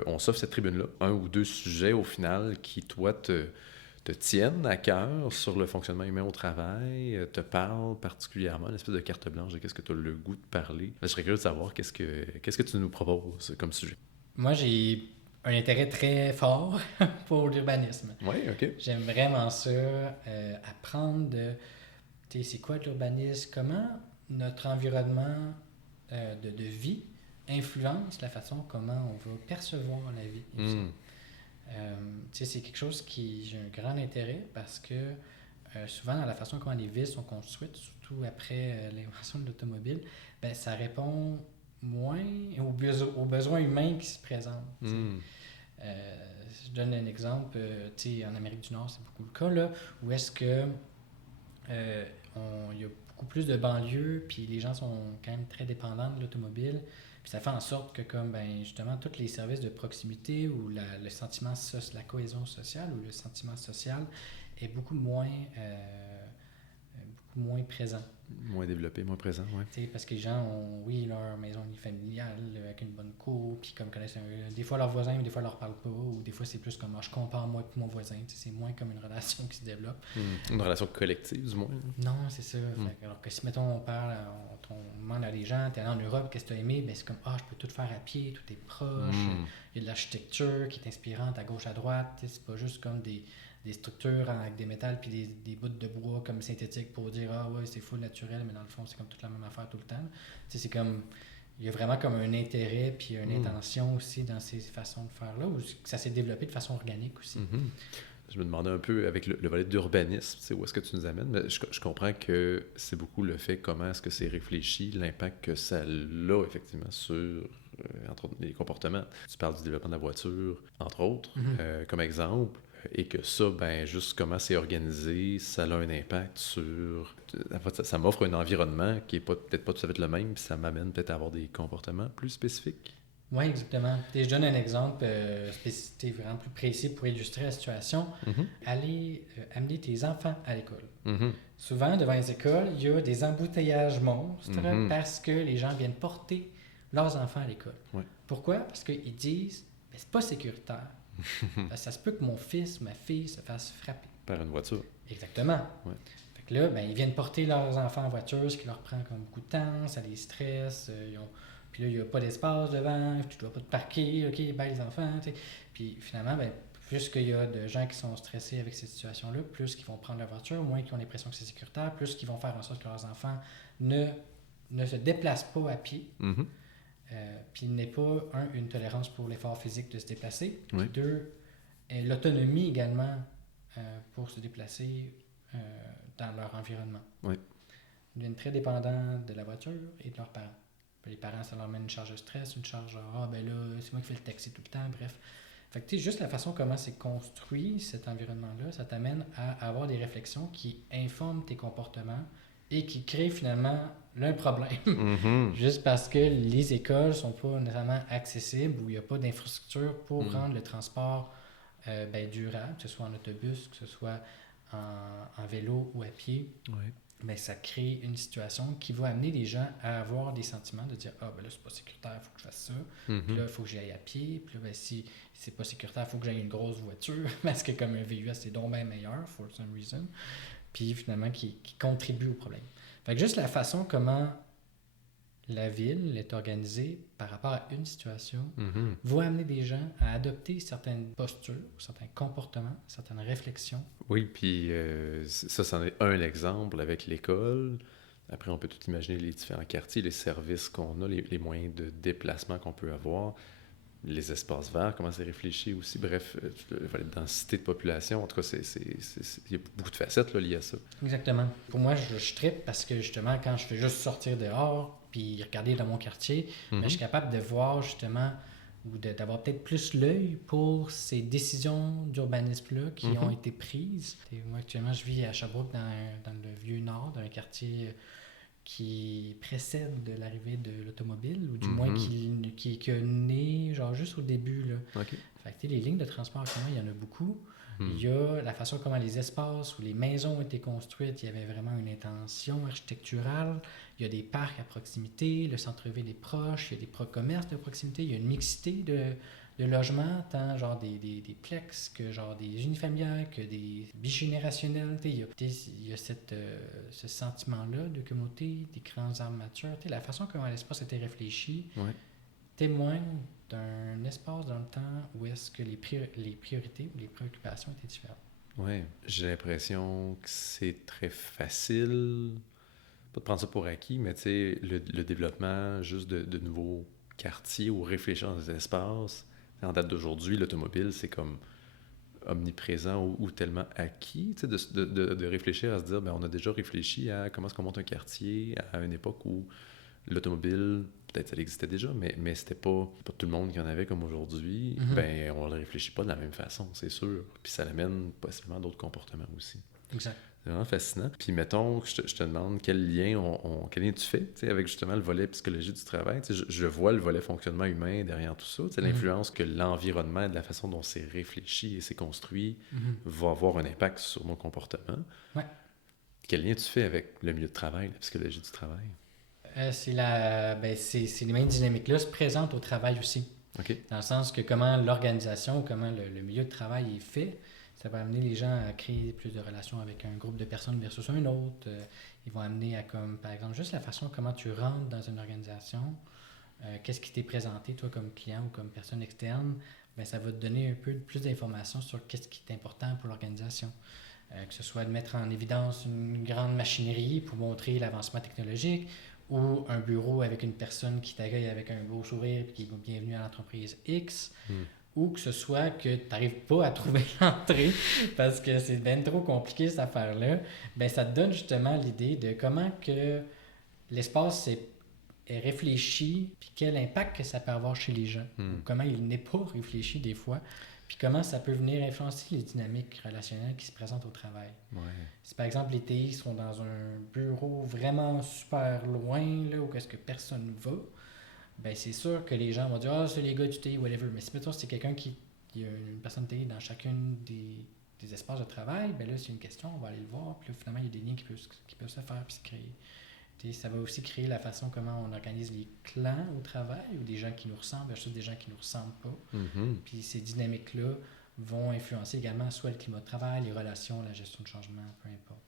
on s'offre cette tribune-là, 1 ou 2 sujets au final qui, toi, te tiennent à cœur sur le fonctionnement humain au travail, te parlent particulièrement, une espèce de carte blanche de qu'est-ce que tu as le goût de parler. Je serais curieux de savoir qu'est-ce que tu nous proposes comme sujet. Moi, j'ai un intérêt très fort pour l'urbanisme. Oui, OK. J'aime vraiment ça, apprendre c'est quoi l'urbanisme, comment notre environnement de vie influence la façon comment on va percevoir la vie. C'est quelque chose qui j'ai un grand intérêt parce que souvent dans la façon comment les villes sont construites, surtout après l'invention de l'automobile, ça répond moins aux besoins humains qui se présentent. Je donne un exemple, en Amérique du Nord, c'est beaucoup le cas, là, où est-ce que il y a beaucoup plus de banlieues, puis les gens sont quand même très dépendants de l'automobile. Puis ça fait en sorte que, comme justement, tous les services de proximité ou le sentiment, la cohésion sociale ou le sentiment social est beaucoup moins présent. Moins développé, moins présent, oui. Parce que les gens ont, oui, leur maison familiale avec une bonne cour, puis comme connaissent des fois leurs voisins, mais des fois ils leur parlent pas, ou des fois c'est plus comme je compare moi et mon voisin. C'est moins comme une relation qui se développe. Une relation collective, du moins. Non, c'est ça. Alors que si, mettons, on demande à des gens, t'es allé en Europe, qu'est-ce que t'as aimé? Ben, c'est comme, je peux tout faire à pied, tout est proche, il y a de l'architecture qui est inspirante à gauche, à droite. C'est pas juste comme des structures avec des métals puis des bouts de bois comme synthétiques pour dire ouais c'est full naturel, mais dans le fond c'est comme toute la même affaire tout le temps. C'est comme il y a vraiment comme un intérêt puis une intention aussi dans ces façons de faire là, où ça s'est développé de façon organique aussi. Je me demandais un peu avec le volet d'urbanisme, où est-ce que tu nous amènes, mais je comprends que c'est beaucoup le fait comment est-ce que c'est réfléchi, l'impact que ça a effectivement sur entre autres, les comportements. Tu parles du développement de la voiture, entre autres, comme exemple. Et que ça, juste comment c'est organisé, ça a un impact sur... En fait, ça m'offre un environnement qui n'est peut-être pas tout à fait le même, puis ça m'amène peut-être à avoir des comportements plus spécifiques. Oui, exactement. Je donne un exemple vraiment plus précis pour illustrer la situation. Aller amener tes enfants à l'école. Souvent, devant les écoles, il y a des embouteillages monstres parce que les gens viennent porter leurs enfants à l'école. Pourquoi? Parce qu'ils disent c'est pas sécuritaire. Ça se peut que mon fils ou ma fille se fasse frapper. Par une voiture. Exactement. Fait que là, ils viennent porter leurs enfants en voiture, ce qui leur prend comme beaucoup de temps, ça les stresse. Puis là, il n'y a pas d'espace devant, tu ne dois pas te parquer, OK, bye les enfants. T'sais. Puis finalement, plus qu'il y a de gens qui sont stressés avec cette situation-là, plus qu'ils vont prendre leur voiture, moins qu'ils ont l'impression que c'est sécuritaire, plus qu'ils vont faire en sorte que leurs enfants ne se déplacent pas à pied. Puis il n'est pas, une tolérance pour l'effort physique de se déplacer. Puis deux, l'autonomie également pour se déplacer dans leur environnement. Ils deviennent très dépendants de la voiture et de leurs parents. Puis les parents, ça leur mène une charge de stress, une charge là, c'est moi qui fais le taxi tout le temps, bref. Fait que juste la façon comment c'est construit, cet environnement-là, ça t'amène à avoir des réflexions qui informent tes comportements et qui créent finalement un problème. Juste parce que les écoles ne sont pas nécessairement accessibles ou il n'y a pas d'infrastructure pour rendre le transport durable, que ce soit en autobus, que ce soit en vélo ou à pied. Ça crée une situation qui va amener les gens à avoir des sentiments de dire là c'est pas sécuritaire, il faut que je fasse ça, puis là il faut que j'aille à pied, puis là si c'est pas sécuritaire, il faut que j'aille une grosse voiture parce que comme un VUS c'est donc bien meilleur for some reason, puis finalement qui contribue au problème. Fait que juste la façon comment la ville est organisée par rapport à une situation va amener des gens à adopter certaines postures, certains comportements, certaines réflexions. Oui, puis ça, c'en est un exemple avec l'école. Après, on peut tout imaginer les différents quartiers, les services qu'on a, les moyens de déplacement qu'on peut avoir, les espaces verts, comment c'est réfléchi aussi. Bref, la densité de population, en tout cas, il y a beaucoup de facettes là, liées à ça. Exactement. Pour moi, je trippe parce que justement, quand je fais juste sortir dehors puis regarder dans mon quartier, je suis capable de voir justement ou d'avoir peut-être plus l'œil pour ces décisions d'urbanisme-là qui ont été prises. Moi, actuellement, je vis à Sherbrooke dans le Vieux-Nord, dans un quartier qui précède de l'arrivée de l'automobile, ou du moins qui est né genre juste au début. Là. Fait que, les lignes de transport en commun, il y en a beaucoup. Il y a la façon comment les espaces ou les maisons ont été construites, il y avait vraiment une intention architecturale. Il y a des parcs à proximité, le centre-ville est proche, il y a des commerces de proximité, il y a une mixité de logements, tant genre des plex que genre des unifamiliales, que des bigénérationnels. Il y a ce sentiment-là de communauté, des grands arbres matures. La façon comment l'espace a été réfléchi témoigne d'un espace dans le temps où est-ce que les priorités ou les préoccupations étaient différentes. Oui, j'ai l'impression que c'est très facile, pas de prendre ça pour acquis, mais tu sais, le développement juste de nouveaux quartiers ou réfléchir dans des espaces. En date d'aujourd'hui, l'automobile, c'est comme omniprésent ou tellement acquis, tu sais, de réfléchir à se dire, on a déjà réfléchi à comment est-ce qu'on monte un quartier à une époque où l'automobile, peut-être ça existait déjà, mais c'était pas tout le monde qui en avait comme aujourd'hui. On ne le réfléchit pas de la même façon, c'est sûr. Puis ça amène possiblement d'autres comportements aussi. Exact. C'est vraiment fascinant. Puis mettons, je te demande quel lien tu fais avec justement le volet psychologie du travail. Je vois le volet fonctionnement humain derrière tout ça. L'influence que l'environnement, de la façon dont c'est réfléchi et c'est construit, va avoir un impact sur nos comportements. Ouais. Quel lien tu fais avec le milieu de travail, la psychologie du travail? C'est les mêmes dynamiques-là se présentent au travail aussi. Okay. Dans le sens que comment l'organisation, comment le milieu de travail est fait, ça va amener les gens à créer plus de relations avec un groupe de personnes versus un autre. Ils vont amener à, comme par exemple, juste la façon comment tu rentres dans une organisation, qu'est-ce qui t'est présenté, toi, comme client ou comme personne externe, ben, ça va te donner un peu plus d'informations sur qu'est-ce qui est important pour l'organisation. Que ce soit de mettre en évidence une grande machinerie pour montrer l'avancement technologique, ou un bureau avec une personne qui t'accueille avec un beau sourire et qui dit bienvenue à l'entreprise X, ou que ce soit que tu n'arrives pas à trouver l'entrée parce que c'est bien trop compliqué cette affaire-là, ben ça te donne justement l'idée de comment que l'espace est réfléchi, puis quel impact que ça peut avoir chez les gens, ou comment il n'est pas réfléchi des fois, puis comment ça peut venir influencer les dynamiques relationnelles qui se présentent au travail. Ouais. Si par exemple les TI sont dans un bureau vraiment super loin, là, où est-ce que personne va, ben c'est sûr que les gens vont dire « Ah, c'est les gars du TI, whatever ». Mais si mettons c'est quelqu'un il y a une personne TI dans chacune des espaces de travail, ben là, c'est une question, on va aller le voir, puis là, finalement, il y a des liens qui peuvent se faire puis se créer. Ça va aussi créer la façon comment on organise les clans au travail, ou des gens qui nous ressemblent versus des gens qui nous ressemblent pas. Puis ces dynamiques-là vont influencer également soit le climat de travail, les relations, la gestion de changement, peu importe.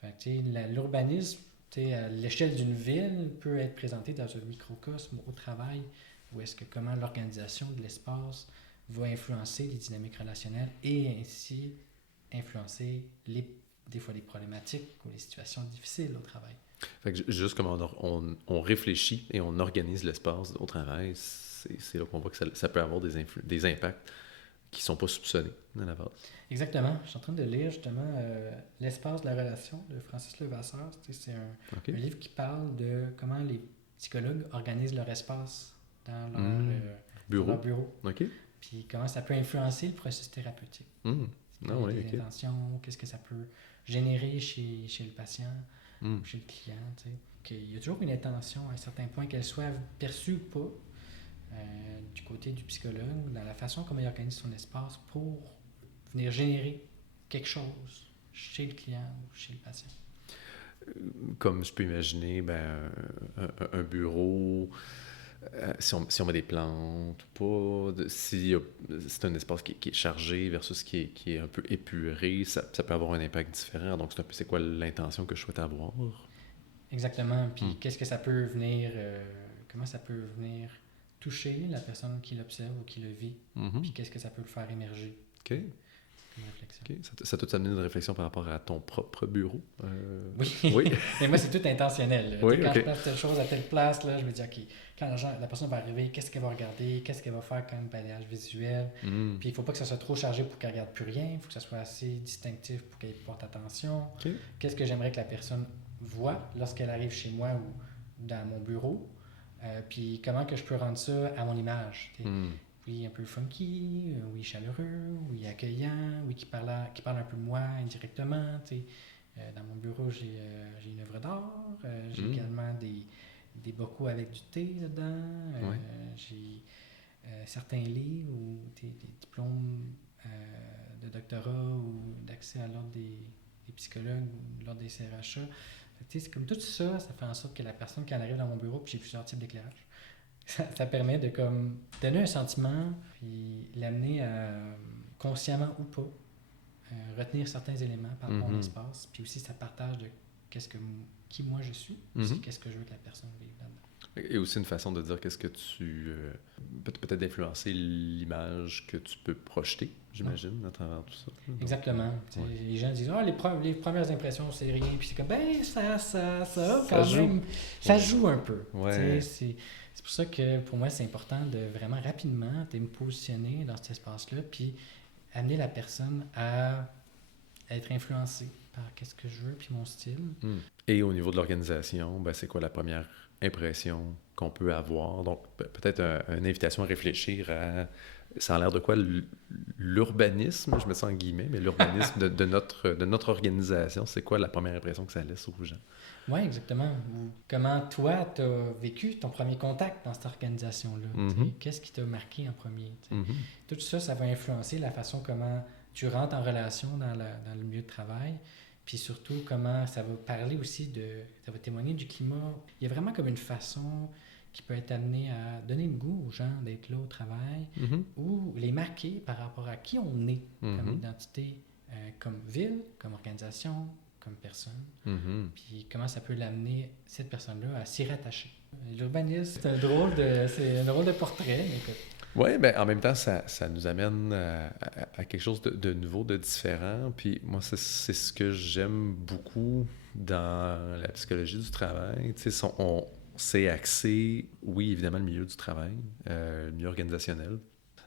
Fait que, l'urbanisme, à l'échelle d'une ville, peut être présenté dans un microcosme au travail, où est-ce que comment l'organisation de l'espace va influencer les dynamiques relationnelles et ainsi influencer des fois les problématiques ou les situations difficiles au travail. Fait que juste comme on réfléchit et on organise l'espace au travail, c'est là qu'on voit que ça peut avoir des impacts qui ne sont pas soupçonnés à la base. Exactement. Je suis en train de lire justement L'espace de la relation de Francis Levasseur. C'est un livre qui parle de comment les psychologues organisent leur espace dans leur bureau. Okay. Puis comment ça peut influencer le processus thérapeutique. Les intentions, qu'est-ce que ça peut générer chez le patient, chez le client. Il y a toujours une intention à un certain point, qu'elle soit perçue ou pas, du côté du psychologue, dans la façon comment il organise son espace pour venir générer quelque chose chez le client ou chez le patient. Comme je peux imaginer, un bureau, si on met des plantes ou pas, si c'est un espace qui est chargé versus qui est un peu épuré, ça peut avoir un impact différent. Donc, c'est quoi l'intention que je souhaite avoir? Exactement. Puis, qu'est-ce que ça peut venir... comment ça peut venir toucher la personne qui l'observe ou qui le vit, puis qu'est-ce que ça peut le faire émerger. OK. Comme réflexion. Okay. Ça t'a amené une réflexion par rapport à ton propre bureau? Oui. Mais moi, c'est tout intentionnel. Oui, quand je place telle chose à telle place, là, je me dis, OK, quand la personne va arriver, qu'est-ce qu'elle va regarder, qu'est-ce qu'elle va faire comme balayage visuel. Puis il ne faut pas que ça soit trop chargé pour qu'elle ne regarde plus rien, il faut que ça soit assez distinctif pour qu'elle porte attention. Okay. Qu'est-ce que j'aimerais que la personne voit lorsqu'elle arrive chez moi ou dans mon bureau. Puis comment que je peux rendre ça à mon image. Oui, un peu funky, oui, chaleureux, oui, accueillant, oui, qui parle un peu de moi indirectement. Dans mon bureau, j'ai une œuvre d'art, j'ai également des bocaux avec du thé dedans, j'ai certains livres ou des diplômes de doctorat ou d'accès à l'ordre des psychologues ou l'ordre des CRHA. C'est comme tout ça, ça fait en sorte que la personne, quand elle arrive dans mon bureau, puis j'ai plusieurs types d'éclairage, ça permet de comme donner un sentiment, puis l'amener à, consciemment ou pas, retenir certains éléments par rapport à l'espace, puis aussi ça partage de qui moi je suis, aussi qu'est-ce que je veux que la personne vive là-dedans. Et aussi une façon de dire qu'est-ce que tu... peut-être d'influencer l'image que tu peux projeter, j'imagine, à travers tout ça. Exactement. Ouais. Les gens disent « Ah, les premières impressions, c'est rien. » Puis c'est comme « Ben, ça quand joue. même... » Ça joue un peu. Ouais. C'est pour ça que, pour moi, c'est important de vraiment rapidement me positionner dans cet espace-là, puis amener la personne à être influencée par qu'est-ce que je veux, puis mon style. Et au niveau de l'organisation, c'est quoi la première impression qu'on peut avoir? Donc, peut-être une invitation à réfléchir à ça a l'air de quoi l'urbanisme, je mets ça en guillemets, mais l'urbanisme de notre organisation, c'est quoi la première impression que ça laisse aux gens? Oui, exactement. Comment toi, tu as vécu ton premier contact dans cette organisation-là? Mm-hmm. Qu'est-ce qui t'a marqué en premier? Mm-hmm. Tout ça, ça va influencer la façon comment tu rentres en relation dans le milieu de travail. Puis surtout, comment ça va parler aussi ça va témoigner du climat. Il y a vraiment comme une façon qui peut être amenée à donner le goût aux gens d'être là au travail Mm-hmm. ou les marquer par rapport à qui on est comme Mm-hmm. identité, comme ville, comme organisation, comme personne. Mm-hmm. Puis comment ça peut l'amener, cette personne-là, à s'y rattacher. L'urbanisme, c'est un drôle de portrait, mais écoute. Oui, ben en même temps, ça nous amène à quelque chose de nouveau, de différent. Puis moi, c'est ce que j'aime beaucoup dans la psychologie du travail. Tu sais, c'est axé, oui, évidemment, le milieu du travail, le milieu organisationnel.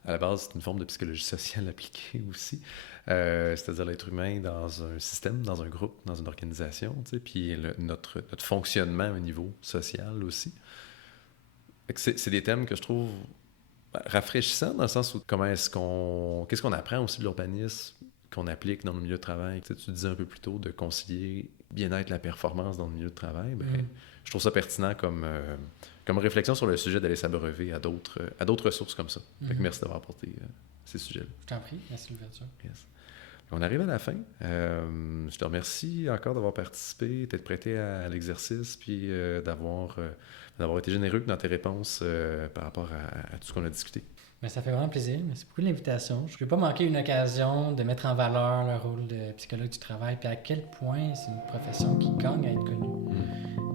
À la base, c'est une forme de psychologie sociale appliquée aussi. C'est-à-dire l'être humain dans un système, dans un groupe, dans une organisation, tu sais, puis notre fonctionnement au niveau social aussi. C'est des thèmes que je trouve rafraîchissants dans le sens où qu'est-ce qu'on apprend aussi de l'urbanisme qu'on applique dans le milieu de travail. Tu sais, tu disais un peu plus tôt de concilier bien-être la performance dans le milieu de travail. Je trouve ça pertinent comme réflexion sur le sujet d'aller s'abreuver à d'autres ressources comme ça. Fait que merci d'avoir apporté ces sujets-là. Je t'en prie, merci de l'ouverture. Yes. On arrive à la fin. Je te remercie encore d'avoir participé, d'être prêté à l'exercice, puis d'avoir été généreux dans tes réponses par rapport à tout ce qu'on a discuté. Mais ça fait vraiment plaisir. Merci beaucoup de l'invitation. Je ne vais pas manquer une occasion de mettre en valeur le rôle de psychologue du travail, puis à quel point c'est une profession qui gagne à être connue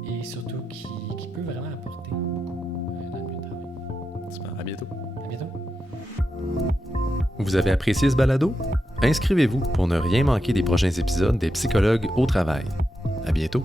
et surtout qui peut vraiment apporter beaucoup dans le milieu de travail. Super. À bientôt. À bientôt. Vous avez apprécié ce balado? Inscrivez-vous pour ne rien manquer des prochains épisodes des Psychologues au travail. À bientôt!